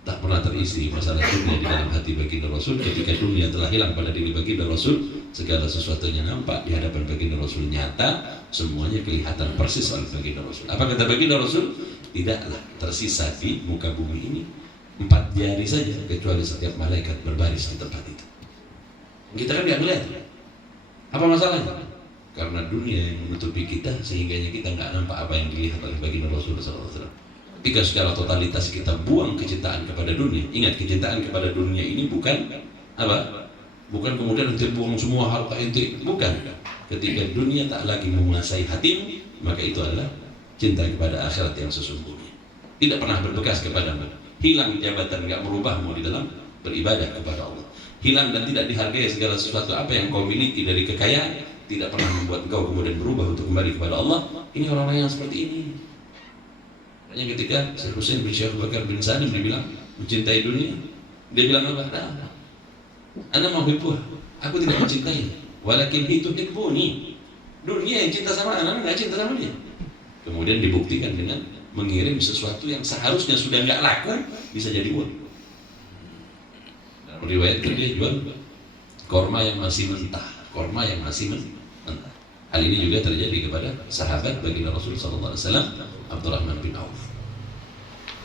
Tak pernah terisi masalah dunia di dalam hati baginda Rasul. Ketika dunia telah hilang pada diri baginda Rasul, segala sesuatunya nampak di hadapan baginda Rasul nyata, semuanya kelihatan persis oleh baginda Rasul. Apa kata baginda Rasul? Tidaklah tersisa di muka bumi ini 4 jari saja, kecuali setiap malaikat berbaris di tempat itu. Kita kan nggak melihat. Apa masalahnya? Karena dunia yang menutupi kita, sehingganya kita nggak nampak apa yang dilihat oleh baginda Rasul SAW. Ketika secara totalitas kita buang kecintaan kepada dunia, ingat kecintaan kepada dunia ini bukan apa? Bukan kemudian nanti buang semua harta itu, bukan. Ketika dunia tak lagi menguasai hatimu, maka itu adalah cinta kepada akhirat yang sesungguhnya. Tidak pernah berbekas kepadamu. Hilang jabatan, nggak merubahmu di dalam beribadah kepada Allah. Hilang dan tidak dihargai segala sesuatu apa yang kau miliki dari kekayaan, tidak pernah membuat engkau kemudian berubah untuk kembali kepada Allah. Ini orang-orang yang seperti ini. Makanya ketika Syekh Husain bin Syekh Bakar bin Salim dibilang mencintai dunia, dia bilang apa? Nah, ana mahibbuh, aku tidak mencintai, walakin hituhibbuni. Dunia yang cinta sama ana, nggak cinta sama dia. Kemudian dibuktikan dengan mengirim sesuatu yang seharusnya sudah nggak laku bisa jadi uang. Dalam riwayat dia jual korma yang masih mentah, korma yang masih mentah. Hal ini juga terjadi kepada sahabat baginda Rasul sallallahu alaihi wasallam, Abdurrahman bin Auf.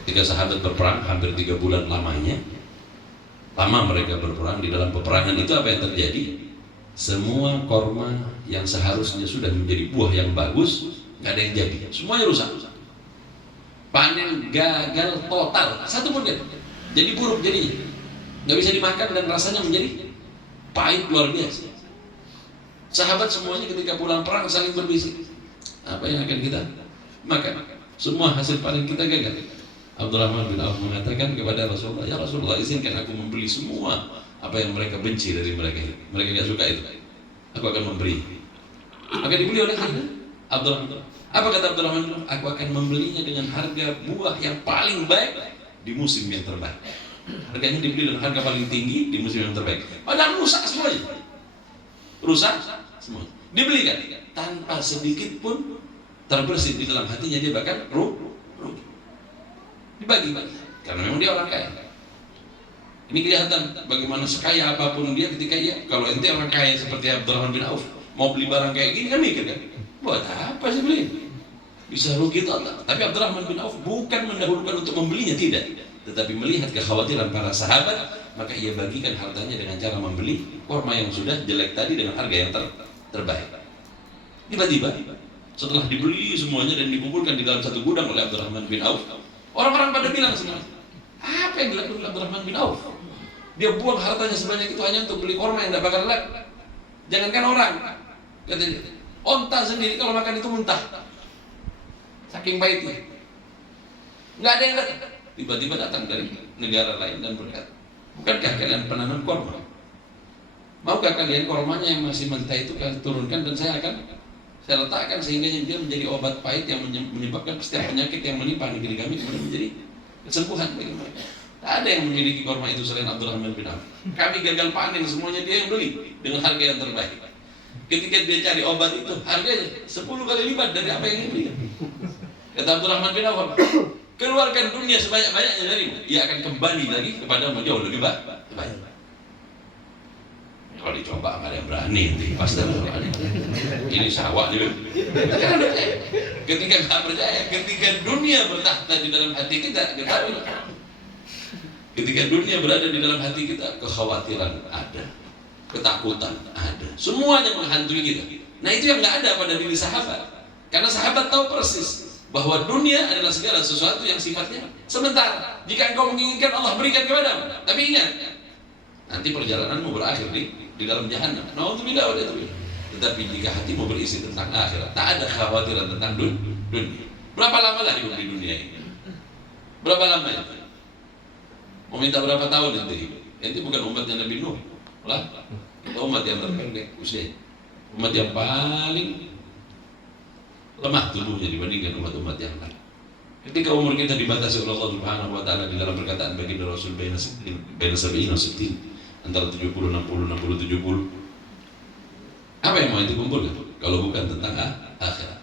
Ketika sahabat berperang hampir 3 bulan lamanya, lama mereka berperang, di dalam peperangan itu apa yang terjadi? Semua korma yang seharusnya sudah menjadi buah yang bagus, nggak ada yang jadi, semuanya rusak. Panen gagal total, satu pun nggak. Jadi buruk jadinya, nggak bisa dimakan dan rasanya menjadi pahit luar biasa. Sahabat semuanya ketika pulang perang saling berbisik, apa yang akan kita makan? Semua hasil panen kita gagal. Abdurrahman bin Auf mengatakan kepada Rasulullah, ya Rasulullah, izinkan aku membeli semua apa yang mereka benci dari mereka. Mereka tidak suka itu. Aku akan memberi. Maka dibeli oleh Abdurrahman. Apa kata Abdurrahman bin Auf? Aku akan membelinya dengan harga buah yang paling baik di musim yang terbaik. Harganya dibeli dengan harga paling tinggi di musim yang terbaik. Padahal rusak semuanya. Rusak semua. Dibelikan tanpa sedikit pun terbersih di dalam hatinya, dia bahkan rugi. Dibagi-bagi karena memang dia orang kaya. Ini kelihatan bagaimana sekaya apapun dia, ketika kalau ente orang kaya seperti Abdurrahman bin Auf mau beli barang kayak gini kan mikir kan, buat apa sih beli? Bisa rugi total. Tapi Abdurrahman bin Auf bukan mendahulukan untuk membelinya, tidak, tetapi melihat kekhawatiran para sahabat, maka ia bagikan hartanya dengan cara membeli korma yang sudah jelek tadi dengan harga yang terbaik. Tiba-tiba setelah dibeli semuanya dan dikumpulkan di dalam satu gudang oleh Abdurrahman bin Auf, orang-orang pada bilang semua, apa yang dilakukan oleh Abdurrahman bin Auf? Dia buang hartanya sebanyak itu hanya untuk beli korma yang tidak bakal laku. Jangankan orang, katanya, onta sendiri kalau makan itu muntah, saking baiknya. Nggak ada yang datang. Tiba-tiba datang dari negara lain dan berkata, bukankah kalian penanam korma? Maukah kalian kormanya yang masih mentah itu kalian turunkan dan saya letakkan sehingga dia menjadi obat pahit yang menyebabkan setiap penyakit yang menimpa negeri kami kemudian menjadi kesembuhan bagi mereka. Tak ada yang memiliki korma itu selain Abdurrahman bin Auf. Kami gagal panen, semuanya dia yang beli dengan harga yang terbaik. Ketika dia cari obat itu, harganya 10 kali lipat dari apa yang dia beli. Kata Abdurrahman bin Auf, keluarkan dunia sebanyak-banyaknya darimu, ia akan kembali lagi kepada jauh lebih baik. Kalau dicoba nggak ada yang berani, pasti ini sawah juga. Ketika nggak percaya, ketika dunia bertahta di dalam hati kita, ketika dunia berada di dalam hati kita, kekhawatiran ada, ketakutan ada, semuanya menghantui kita. Nah itu yang nggak ada pada diri sahabat, karena sahabat tahu persis bahwa dunia adalah segala sesuatu yang sifatnya sementara. Jika engkau menginginkan, Allah berikan kepadamu. Tapi ingat, nanti perjalananmu berakhir di dalam jahanam. Nauzubillah wa na'udzubillah. Tetapi jika hatimu berisi tentang akhirat, tak ada kekhawatiran tentang dunia. Berapa lama lah hidup di dunia ini? Berapa lama itu? Mau minta berapa tahun ente hidup? Ente bukan umatnya Nabi Nuh lah, kita umat yang terpendek usia, umat yang paling lemah tubuhnya dibandingkan umat-umat yang lain. Ketika umur kita dibatasi oleh Allah Subhanahu wa taala di dalam perkataan baginda Rasul baina sab'ina wa sittin, antara 70, 60, 60, 70. Apa yang mau dikumpulkan kalau bukan tentang akhirat?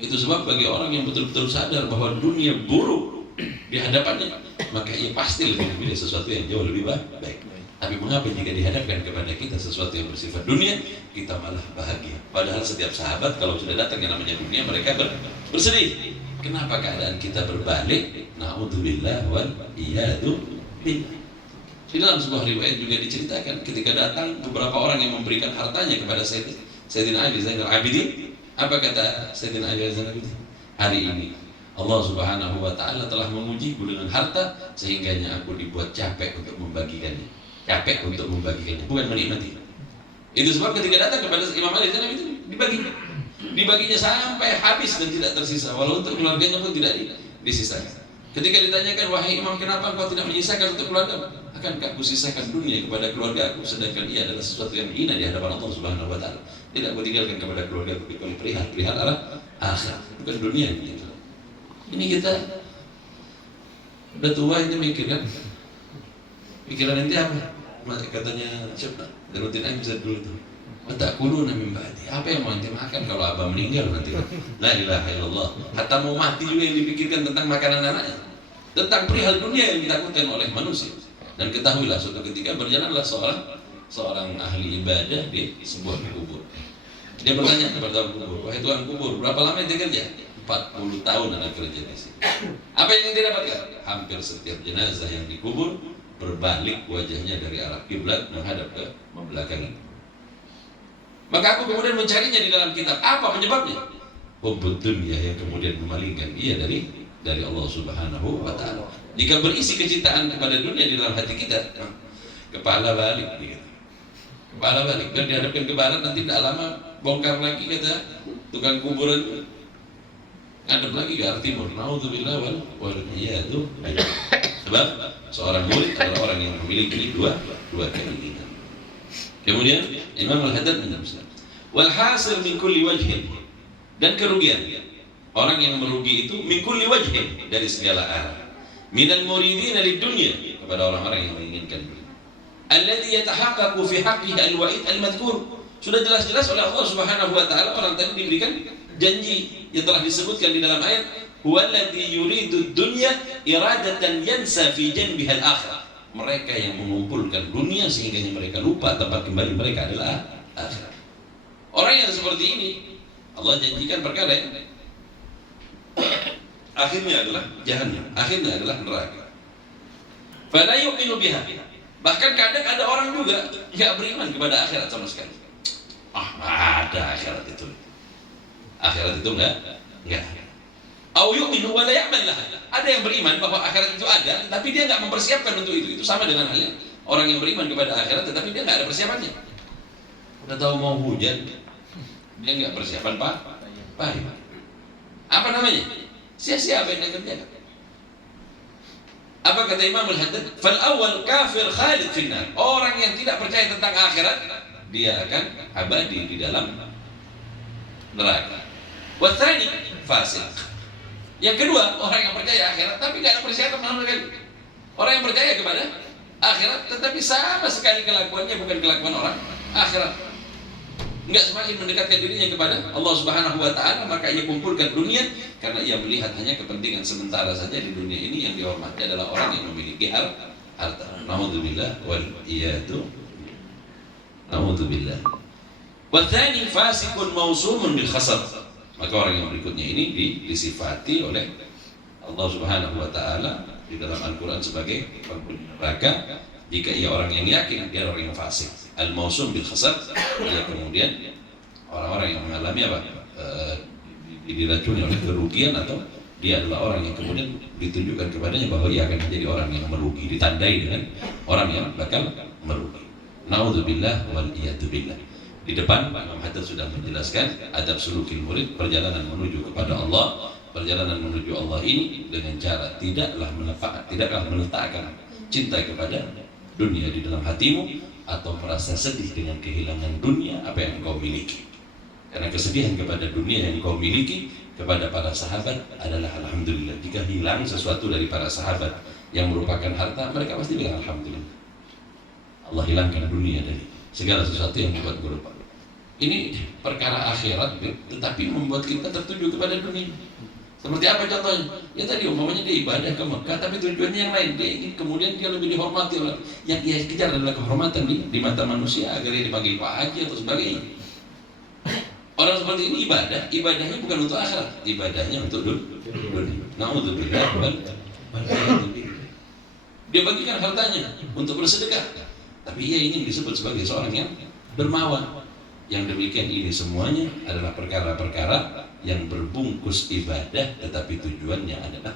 Itu sebab bagi orang yang betul-betul sadar bahwa dunia buruk di hadapannya, maka ia pasti lebih memilih sesuatu yang jauh lebih baik. Tapi mengapa jika dihadapkan kepada kita sesuatu yang bersifat dunia, kita malah bahagia? Padahal setiap sahabat kalau sudah datang yang namanya dunia, mereka bersedih. Kenapa keadaan kita berbalik? Na'udzubillah wal iyadu billah. Di dalam sebuah riwayat juga diceritakan ketika datang beberapa orang yang memberikan hartanya kepada Sayyidina Ali Zainal Abidin. Apa kata Sayyidina Ali Zainal Abidin? Hari ini Allah Subhanahu wa taala telah mengujiku dengan harta sehingganya aku dibuat capek untuk membagikannya. Capek untuk membagikannya, bukan menikmati. Itu sebab ketika datang kepada Imam Ali Zainal Abidin dibaginya sampai habis dan tidak tersisa, walau untuk keluarganya pun tidak disisakan. Ketika ditanyakan, wahai Imam, kenapa engkau tidak menyisakan untuk keluarga? Akankah aku sisakan dunia kepada keluarga aku, sedangkan ia adalah sesuatu yang hina di hadapan Allah Subhanahu wa taala. Tidak aku tinggalkan kepada keluarga aku kecuali perihal arah akhirat, bukan dunia ini. Ini kita udah tua ini mikir kan? Pikiran nanti apa? Katanya siapa? Darutin aja bisa dulu tuh. Tak kudu min ba'di. Apa yang mau ente makan kalau abah meninggal nanti? La ilaha illallah. Hatta mau mati juga yang dipikirkan tentang makanan anaknya, tentang perihal dunia yang ditakutkan oleh manusia. Dan ketahuilah suatu ketika berjalanlah seorang ahli ibadah di sebuah kubur. Dia bertanya kepada kubur, wahai Tuhan kubur, berapa lama ente kerja? 40 tahun anak kerja di sini. Apa yang ente dapatkan? Hampir setiap jenazah yang dikubur berbalik wajahnya dari arah kiblat menghadap ke membelakangi. Maka aku kemudian mencarinya di dalam kitab. Apa penyebabnya? Hubbud dunya yang kemudian memalingkan ia dari Allah Subhanahu wa taala. Jika berisi kecintaan kepada dunia di dalam hati kita, kepala balik gitu. Kepala balik dan dihadapkan ke barat, nanti tidak lama bongkar lagi kata tukang kuburan, ngadep lagi ke arah timur. Nauzubillah wal iyadu billah. Sebab seorang murid adalah orang yang memiliki dua keinginan. Kemudian Imam Al-Haddad menjelaskan, wal hasil min kulli wajhin, dan kerugian orang yang merugi itu min kulli wajhin, dari segala arah. Minal muridina lid dunya, kepada orang-orang yang menginginkan dunia. Alladzi yatahaqqaqu fi haqqihi al-wa'id al-madhkur. Sudah jelas-jelas oleh Allah Subhanahu wa taala orang tadi diberikan janji yang telah disebutkan di dalam ayat, huwallazi yuridu dunya iradatan yansa fi janbiha al-akhirah. Mereka yang mengumpulkan dunia sehingga mereka lupa tempat kembali mereka adalah akhirat. Orang yang seperti ini Allah janjikan perkara yang akhirnya adalah jahannam, akhirnya adalah neraka. Fala yu'minu biha. Bahkan kadang ada orang juga enggak beriman kepada akhirat sama sekali. Ada akhirat itu. Akhirat itu enggak. Au yu'minu wa la ya'mal laha. Ada yang beriman bahwa akhirat itu ada, tapi dia enggak mempersiapkan untuk itu. Itu sama dengan halnya orang yang beriman kepada akhirat tetapi dia enggak ada persiapannya. Udah tahu mau hujan, dia enggak persiapan payung. Apa namanya? Sia-sia apa yang dia kerjakan. Apa kata Imam Al-Haddad? Fal awal kafir khalid finnar. Orang yang tidak percaya tentang akhirat, dia akan abadi di dalam neraka. Wa tsani fasik. Yang kedua, orang yang percaya akhirat tapi tidak ada persiapan sama sekali. Orang yang percaya kepada akhirat tetapi sama sekali kelakuannya bukan kelakuan orang akhirat. Enggak semakin mendekatkan dirinya kepada Allah Subhanahu wa taala, maka ia kumpulkan dunia karena ia melihat hanya kepentingan sementara saja di dunia ini. Yang dihormati adalah orang yang memiliki harta. Nauzubillah wal iyadu. Nauzubillah. Wa tsani fasikun mausumun bil khasar. Maka orang yang berikutnya ini disifati oleh Allah Subhanahu wa taala di dalam Al-Qur'an sebagai penghuni neraka jika ia orang yang yakin dia orang yang fasik. Al-mausum bil khasar, dia kemudian orang-orang yang mengalami apa? Diracuni oleh kerugian atau dia adalah orang yang kemudian ditunjukkan kepadanya bahwa ia akan menjadi orang yang merugi, ditandai dengan orang yang bakal merugi. Naudzubillah wal iyadzubillah. Di depan Imam Haddad sudah menjelaskan adab sulukil murid, perjalanan menuju kepada Allah. Perjalanan menuju Allah ini dengan cara tidaklah meletakkan cinta kepada dunia di dalam hatimu atau merasa sedih dengan kehilangan dunia apa yang engkau miliki. Karena kesedihan kepada dunia yang engkau miliki kepada para sahabat adalah alhamdulillah. Jika hilang sesuatu dari para sahabat yang merupakan harta, mereka pasti bilang alhamdulillah. Allah hilangkan dunia dari segala sesuatu yang membuat gue lupa. Ini perkara akhirat, tetapi membuat kita tertuju kepada dunia. Seperti apa contohnya? Ya tadi umpamanya dia ibadah ke Mekah, tapi tujuannya yang lain. Dia ingin kemudian dia lebih dihormati oleh yang dia kejar adalah kehormatan di mata manusia agar dia dipanggil Pak Haji atau sebagainya. Orang seperti ini ibadahnya bukan untuk akhirat, ibadahnya untuk dunia. Naudzubillah wal iyadzubillah. Dia bagikan hartanya untuk bersedekah, tapi ia ingin disebut sebagai seorang yang dermawan. Yang demikian ini semuanya adalah perkara-perkara yang berbungkus ibadah tetapi tujuannya adalah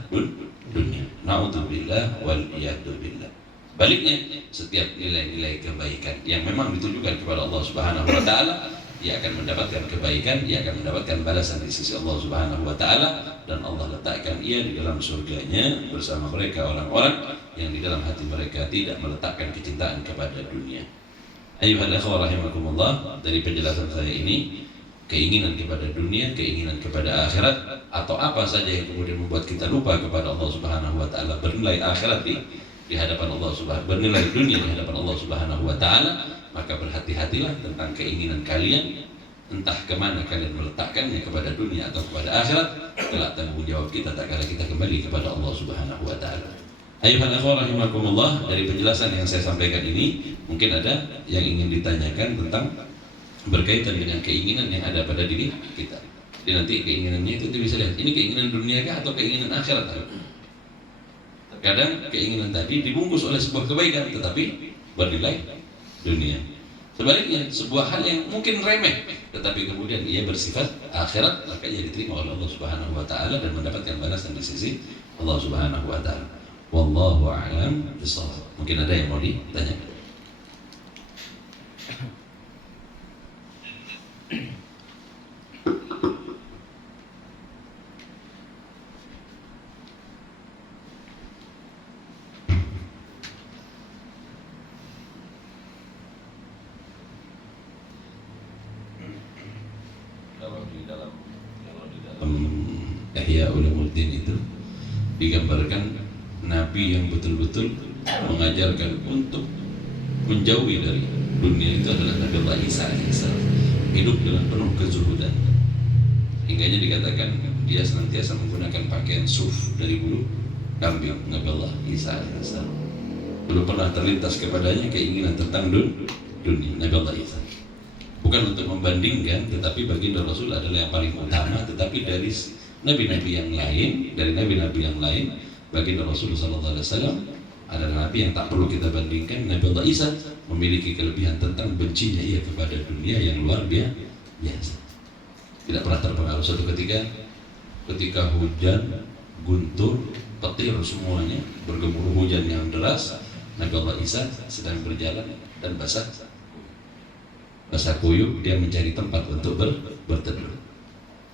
dunia. Naudzubillah wal iyadzubillah. Baliknya, setiap nilai-nilai kebaikan yang memang ditujukan kepada Allah Subhanahu wa taala, ia akan mendapatkan kebaikan, ia akan mendapatkan balasan di sisi Allah Subhanahu wa taala, dan Allah letakkan ia di dalam surganya bersama mereka orang-orang yang di dalam hati mereka tidak meletakkan kecintaan kepada dunia. Ayyuhal ikhwah rahimakumullah, dari penjelasan saya ini, keinginan kepada dunia, keinginan kepada akhirat, atau apa saja yang kemudian membuat kita lupa kepada Allah Subhanahu wa taala, bernilai akhirat di hadapan Allah Subhanahu, bernilai dunia di hadapan Allah Subhanahu wa taala, maka berhati-hatilah tentang keinginan kalian, entah kemana kalian meletakkannya, kepada dunia atau kepada akhirat. Kelak tanggung jawab kita tak kala kita kembali kepada Allah Subhanahu wa taala. Ayyuhal ikhwah rahimakumullah, dari penjelasan yang saya sampaikan ini mungkin ada yang ingin ditanyakan tentang berkaitan dengan keinginan yang ada pada diri kita. Jadi nanti keinginannya itu bisa lihat, ini keinginan dunia kah atau keinginan akhirat? Terkadang keinginan tadi dibungkus oleh sebuah kebaikan tetapi bernilai dunia. Sebaliknya, sebuah hal yang mungkin remeh tetapi kemudian ia bersifat akhirat, maka ia diterima oleh Allah Subhanahu wa taala dan mendapatkan balasan di sisi Allah Subhanahu wa taala. Wallahu a'lam bishawab. Mungkin ada yang mau ditanyakan. Ihya Ulumuddin itu digambarkan Nabi yang betul-betul mengajarkan untuk menjauhi dari dunia itu adalah Nabi Allah Isa alaihissalam, hidup dengan penuh kezuhudan, hingganya dikatakan dia senantiasa menggunakan pakaian suf dari bulu kambing. Nabi Allah Isa alaihissalam belum pernah terlintas kepadanya keinginan tentang dunia. Nabi Allah Isa bukan untuk membandingkan, tetapi baginda Rasul adalah yang paling utama, tetapi dari nabi-nabi yang lain, baginda Rasulullah SAW adalah nabi yang tak perlu kita bandingkan. Nabi Allah Isa memiliki kelebihan tentang bencinya ia kepada dunia yang luar biasa. Tidak pernah terpengaruh. Suatu ketika hujan, guntur, petir semuanya, bergemuruh hujan yang deras, Nabi Allah Isa sedang berjalan dan basah kuyup, dia mencari tempat untuk berteduh.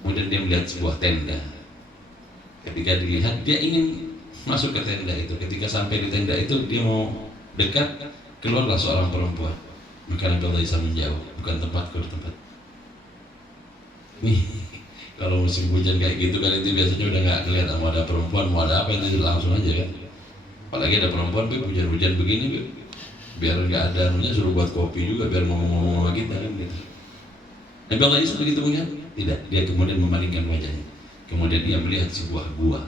Kemudian dia melihat sebuah tenda. Ketika dilihat, dia ingin masuk ke tenda itu. Ketika sampai di tenda itu, dia mau dekat, keluarlah seorang perempuan. Maka Nabi Allah Isa menjauh, bukan tempatku, tempat. Nih, kalau musim hujan kayak gitu kan, itu biasanya udah nggak kelihatan mau ada perempuan, mau ada apa, itu langsung aja kan. Apalagi ada perempuan, hujan-hujan begini, biar nggak ada anunya, suruh buat kopi juga, biar ngomong-ngomong sama kita kan gitu. Nabi Allah Isa begitu melihat, tidak, dia kemudian memalingkan wajahnya. Kemudian dia melihat sebuah gua.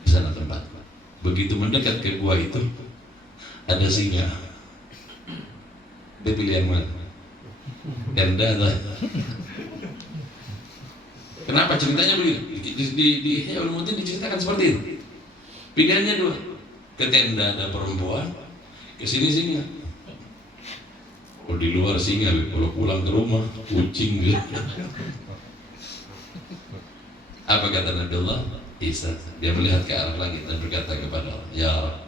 Di sana tempat. Begitu mendekat ke gua itu, ada singa. Dia pilih yang mana? Tenda atau? Kenapa ceritanya begitu? Di Ihya Ulumuddin diceritakan seperti itu. Pilihannya dua. Ke tenda ada perempuan, ke sini singa. Kalau di luar singa, kalau pulang ke rumah kucing gitu. Apa kata Nabi Allah Isa? Dia melihat ke arah langit dan berkata kepada Allah, ya Rabb,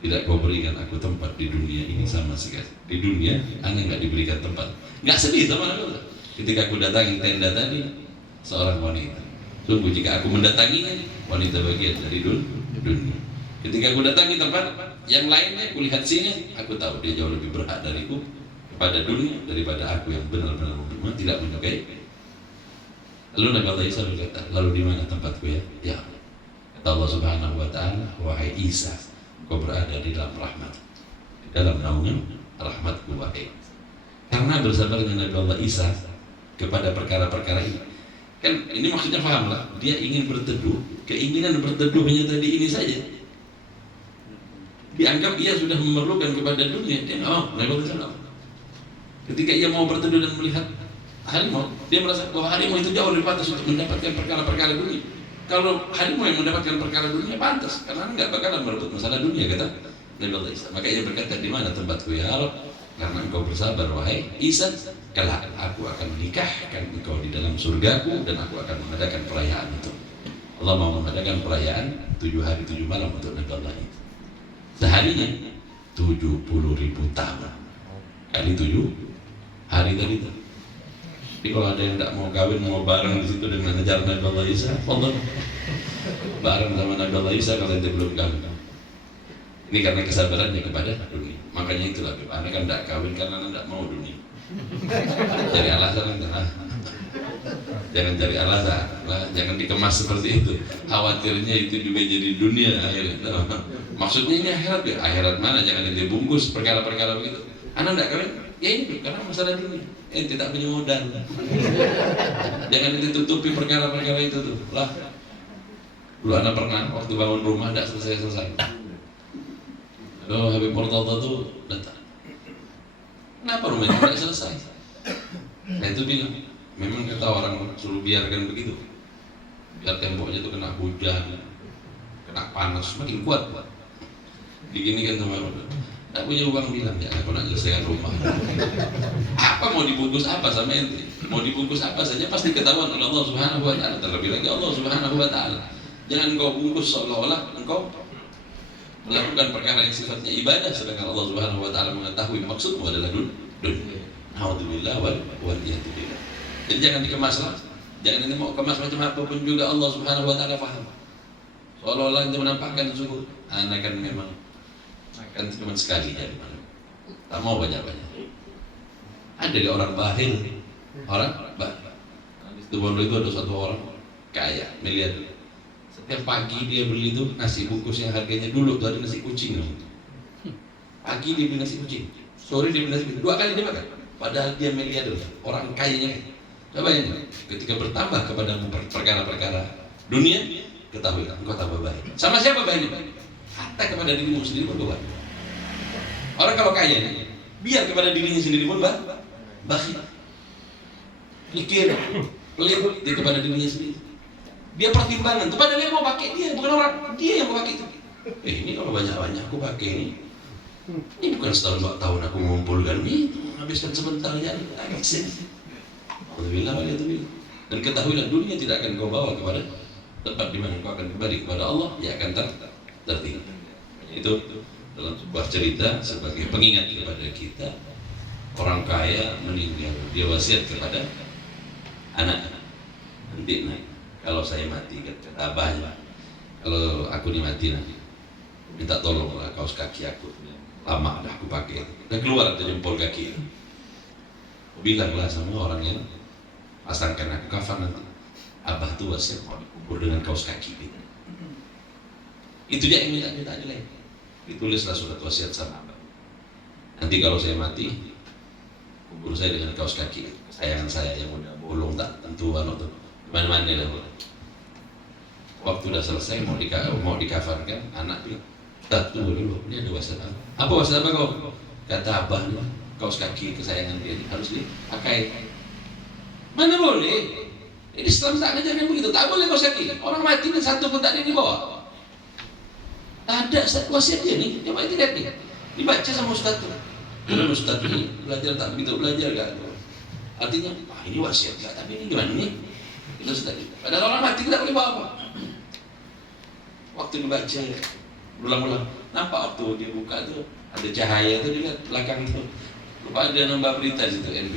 tidak kau berikan aku tempat di dunia ini sama sekali. Di dunia, ana nggak diberikan tempat. Nggak sedih sama Nabi Allah. Ketika aku datangi tenda tadi, seorang wanita. Sungguh jika aku mendatanginya, wanita bagian dari dunia. Ketika aku datangi tempat yang lainnya, aku lihat sini, aku tahu dia jauh lebih berhak dariku kepada dunia daripada aku yang benar-benar tidak menyukai. Lalu Nabi Allah Isa berkata, lalu di mana tempatku ya? Ya, kata Allah Subhanahu Wa Taala, wahai Isa, kau berada di dalam rahmat, di dalam naungan rahmatku wahai. Karena bersabarnya Nabi Allah Isa kepada perkara-perkara ini, kan ini maksudnya pahamlah, dia ingin berteduh, keinginan berteduhnya tadi ini saja dianggap ia sudah memerlukan kepada dunia. Dia nggak mau. Nabi Allah Isa nggak mau. Ketika ia mau berteduh dan melihat harimau, dia merasa bahwa harimau itu jauh lebih pantas untuk mendapatkan perkara-perkara dunia. Kalau harimau yang mendapatkan perkara dunia pantas, karena nggak bakalan merebut masalah dunia, kata Nabi Allah Isa. Maka ia berkata, di mana tempatku ya Allah? Karena engkau bersabar wahai Isa, kelak aku akan menikahkan engkau di dalam surgaku dan aku akan mengadakan perayaan itu. Allah mau mengadakan perayaan 7 hari 7 malam untuk Nabi Allah Isa. Seharinya 70.000 tahun kali 7 hari tadi itu. Jadi kalau ada yang tidak mau kawin, mau bareng di situ dengan ajaran Nabi Allah Isa, Allah bareng sama Nabi Allah Isa kalau dia belum kawin. Ini karena kesabarannya kepada dunia. Makanya itulah, anak kan tidak kawin karena anak tidak mau dunia. Cari alasan kan? Jangan cari alasan, jangan dikemas seperti itu. Khawatirnya itu juga jadi dunia akhirnya. Maksudnya ini akhirat ya? Akhirat mana? Jangan dibungkus perkara-perkara begitu. Anak tidak kawin, ya ini karena masalah dunia. Tidak punya modal. Jangan ditutupi perkara-perkara itu tuh. Lah, dulu anak pernah waktu bangun rumah tidak selesai. Habib Murtada tuh datang. Kenapa rumahnya tidak selesai? Nah itu bilang, memang kata orang suruh biarkan begitu. Biar temboknya itu kena hujan, kena panas, makin kuat. Diginikan sama orang. Tak punya uang bilang, ya aku nak selesaikan rumah. Apa mau dibungkus apa sama ente? Mau dibungkus apa saja pasti ketahuan oleh Allah Subhanahu Wa Taala. Terlebih lagi Allah Subhanahu Wa Taala. Jangan engkau bungkus seolah-olah engkau melakukan perkara yang sifatnya ibadah, sedangkan Allah Subhanahu Wa Taala mengetahui maksudmu adalah dunia. Alhamdulillah wal iyadzubillah. Jadi jangan dikemas lah. Jangan ini mau kemas macam apapun juga Allah Subhanahu Wa Taala paham. Seolah-olah itu menampakkan sungguh anak kan memang kan cuma sekali jadi mana. Tak mau banyak-banyak. Ada orang bakhil, orang bakhil. Di Bondo itu ada satu orang kaya, miliarder. Setiap pagi dia beli itu nasi bungkus yang harganya dulu tuh ada nasi kucing. Pagi dia beli nasi kucing, sore dia beli nasi kucing, 2 kali dia makan. Padahal dia miliarder, orang kayanya. Coba ini, ketika bertambah kepada perkara-perkara dunia, ketahuilah engkau tambah baik. Sama siapa baiknya? Hatta kepada dirimu sendiri pun baik. Orang kalau kaya, biar kepada dirinya sendiri pun baik. Pikir, pelit dia kepada dirinya sendiri. Dia pertimbangan, kepada dia mau pakai dia, bukan orang dia yang mau pakai itu. Ini kalau banyak-banyak aku pakai ini. Ini bukan setahun 2 tahun aku mengumpulkan ini, habiskan sebentar ya, agak sensi. Alhamdulillah, dan ketahuilah dunia tidak akan kau bawa kepada tempat di mana kau akan kembali kepada Allah, ia akan tertinggal. Itu dalam sebuah cerita sebagai pengingat kepada kita. Orang kaya meninggal, dia wasiat kepada anak, nanti kalau saya mati, kata abahnya, kalau aku mati nanti, minta tolonglah kaos kaki aku, lama dah aku pakai, dan keluar dari jempol kaki. Bilanglah sama orang yang pasangkan aku kafan nanti, abah tuh wasiat mau dikubur dengan kaos kaki. Itu dia yang minta aja lah. Ditulislah surat wasiat sama abah. Nanti kalau saya mati, kubur saya dengan kaos kaki kesayangan saya yang udah bolong tak tentu tuh mana-mana lah. Waktu udah selesai mau dikafarkan, anak bilang, "Ustaz, tunggu dulu, ini ada wasiat apa? Apa wasiat apa kau?" Kata abah, kaos kaki kesayangan dia harus dipakai. Mana boleh? Ini Islam tak ngajarkan begitu, tak boleh kaos kaki. Orang mati dan satu pun tak ada dibawa. Ada wasiatnya nih, coba lihat nih, dibaca sama Ustaz tuh. Ustaz ini belajar tak begitu belajar gak? Artinya, ini wasiat gak, tapi ini gimana nih? Itu sudah kita. Padahal orang mati tidak boleh bawa apa. Waktu dibaca berulang-ulang, nampak waktu dia buka tuh ada cahaya tuh, dilihat belakang tuh. Lupa ada nambah berita situ NB.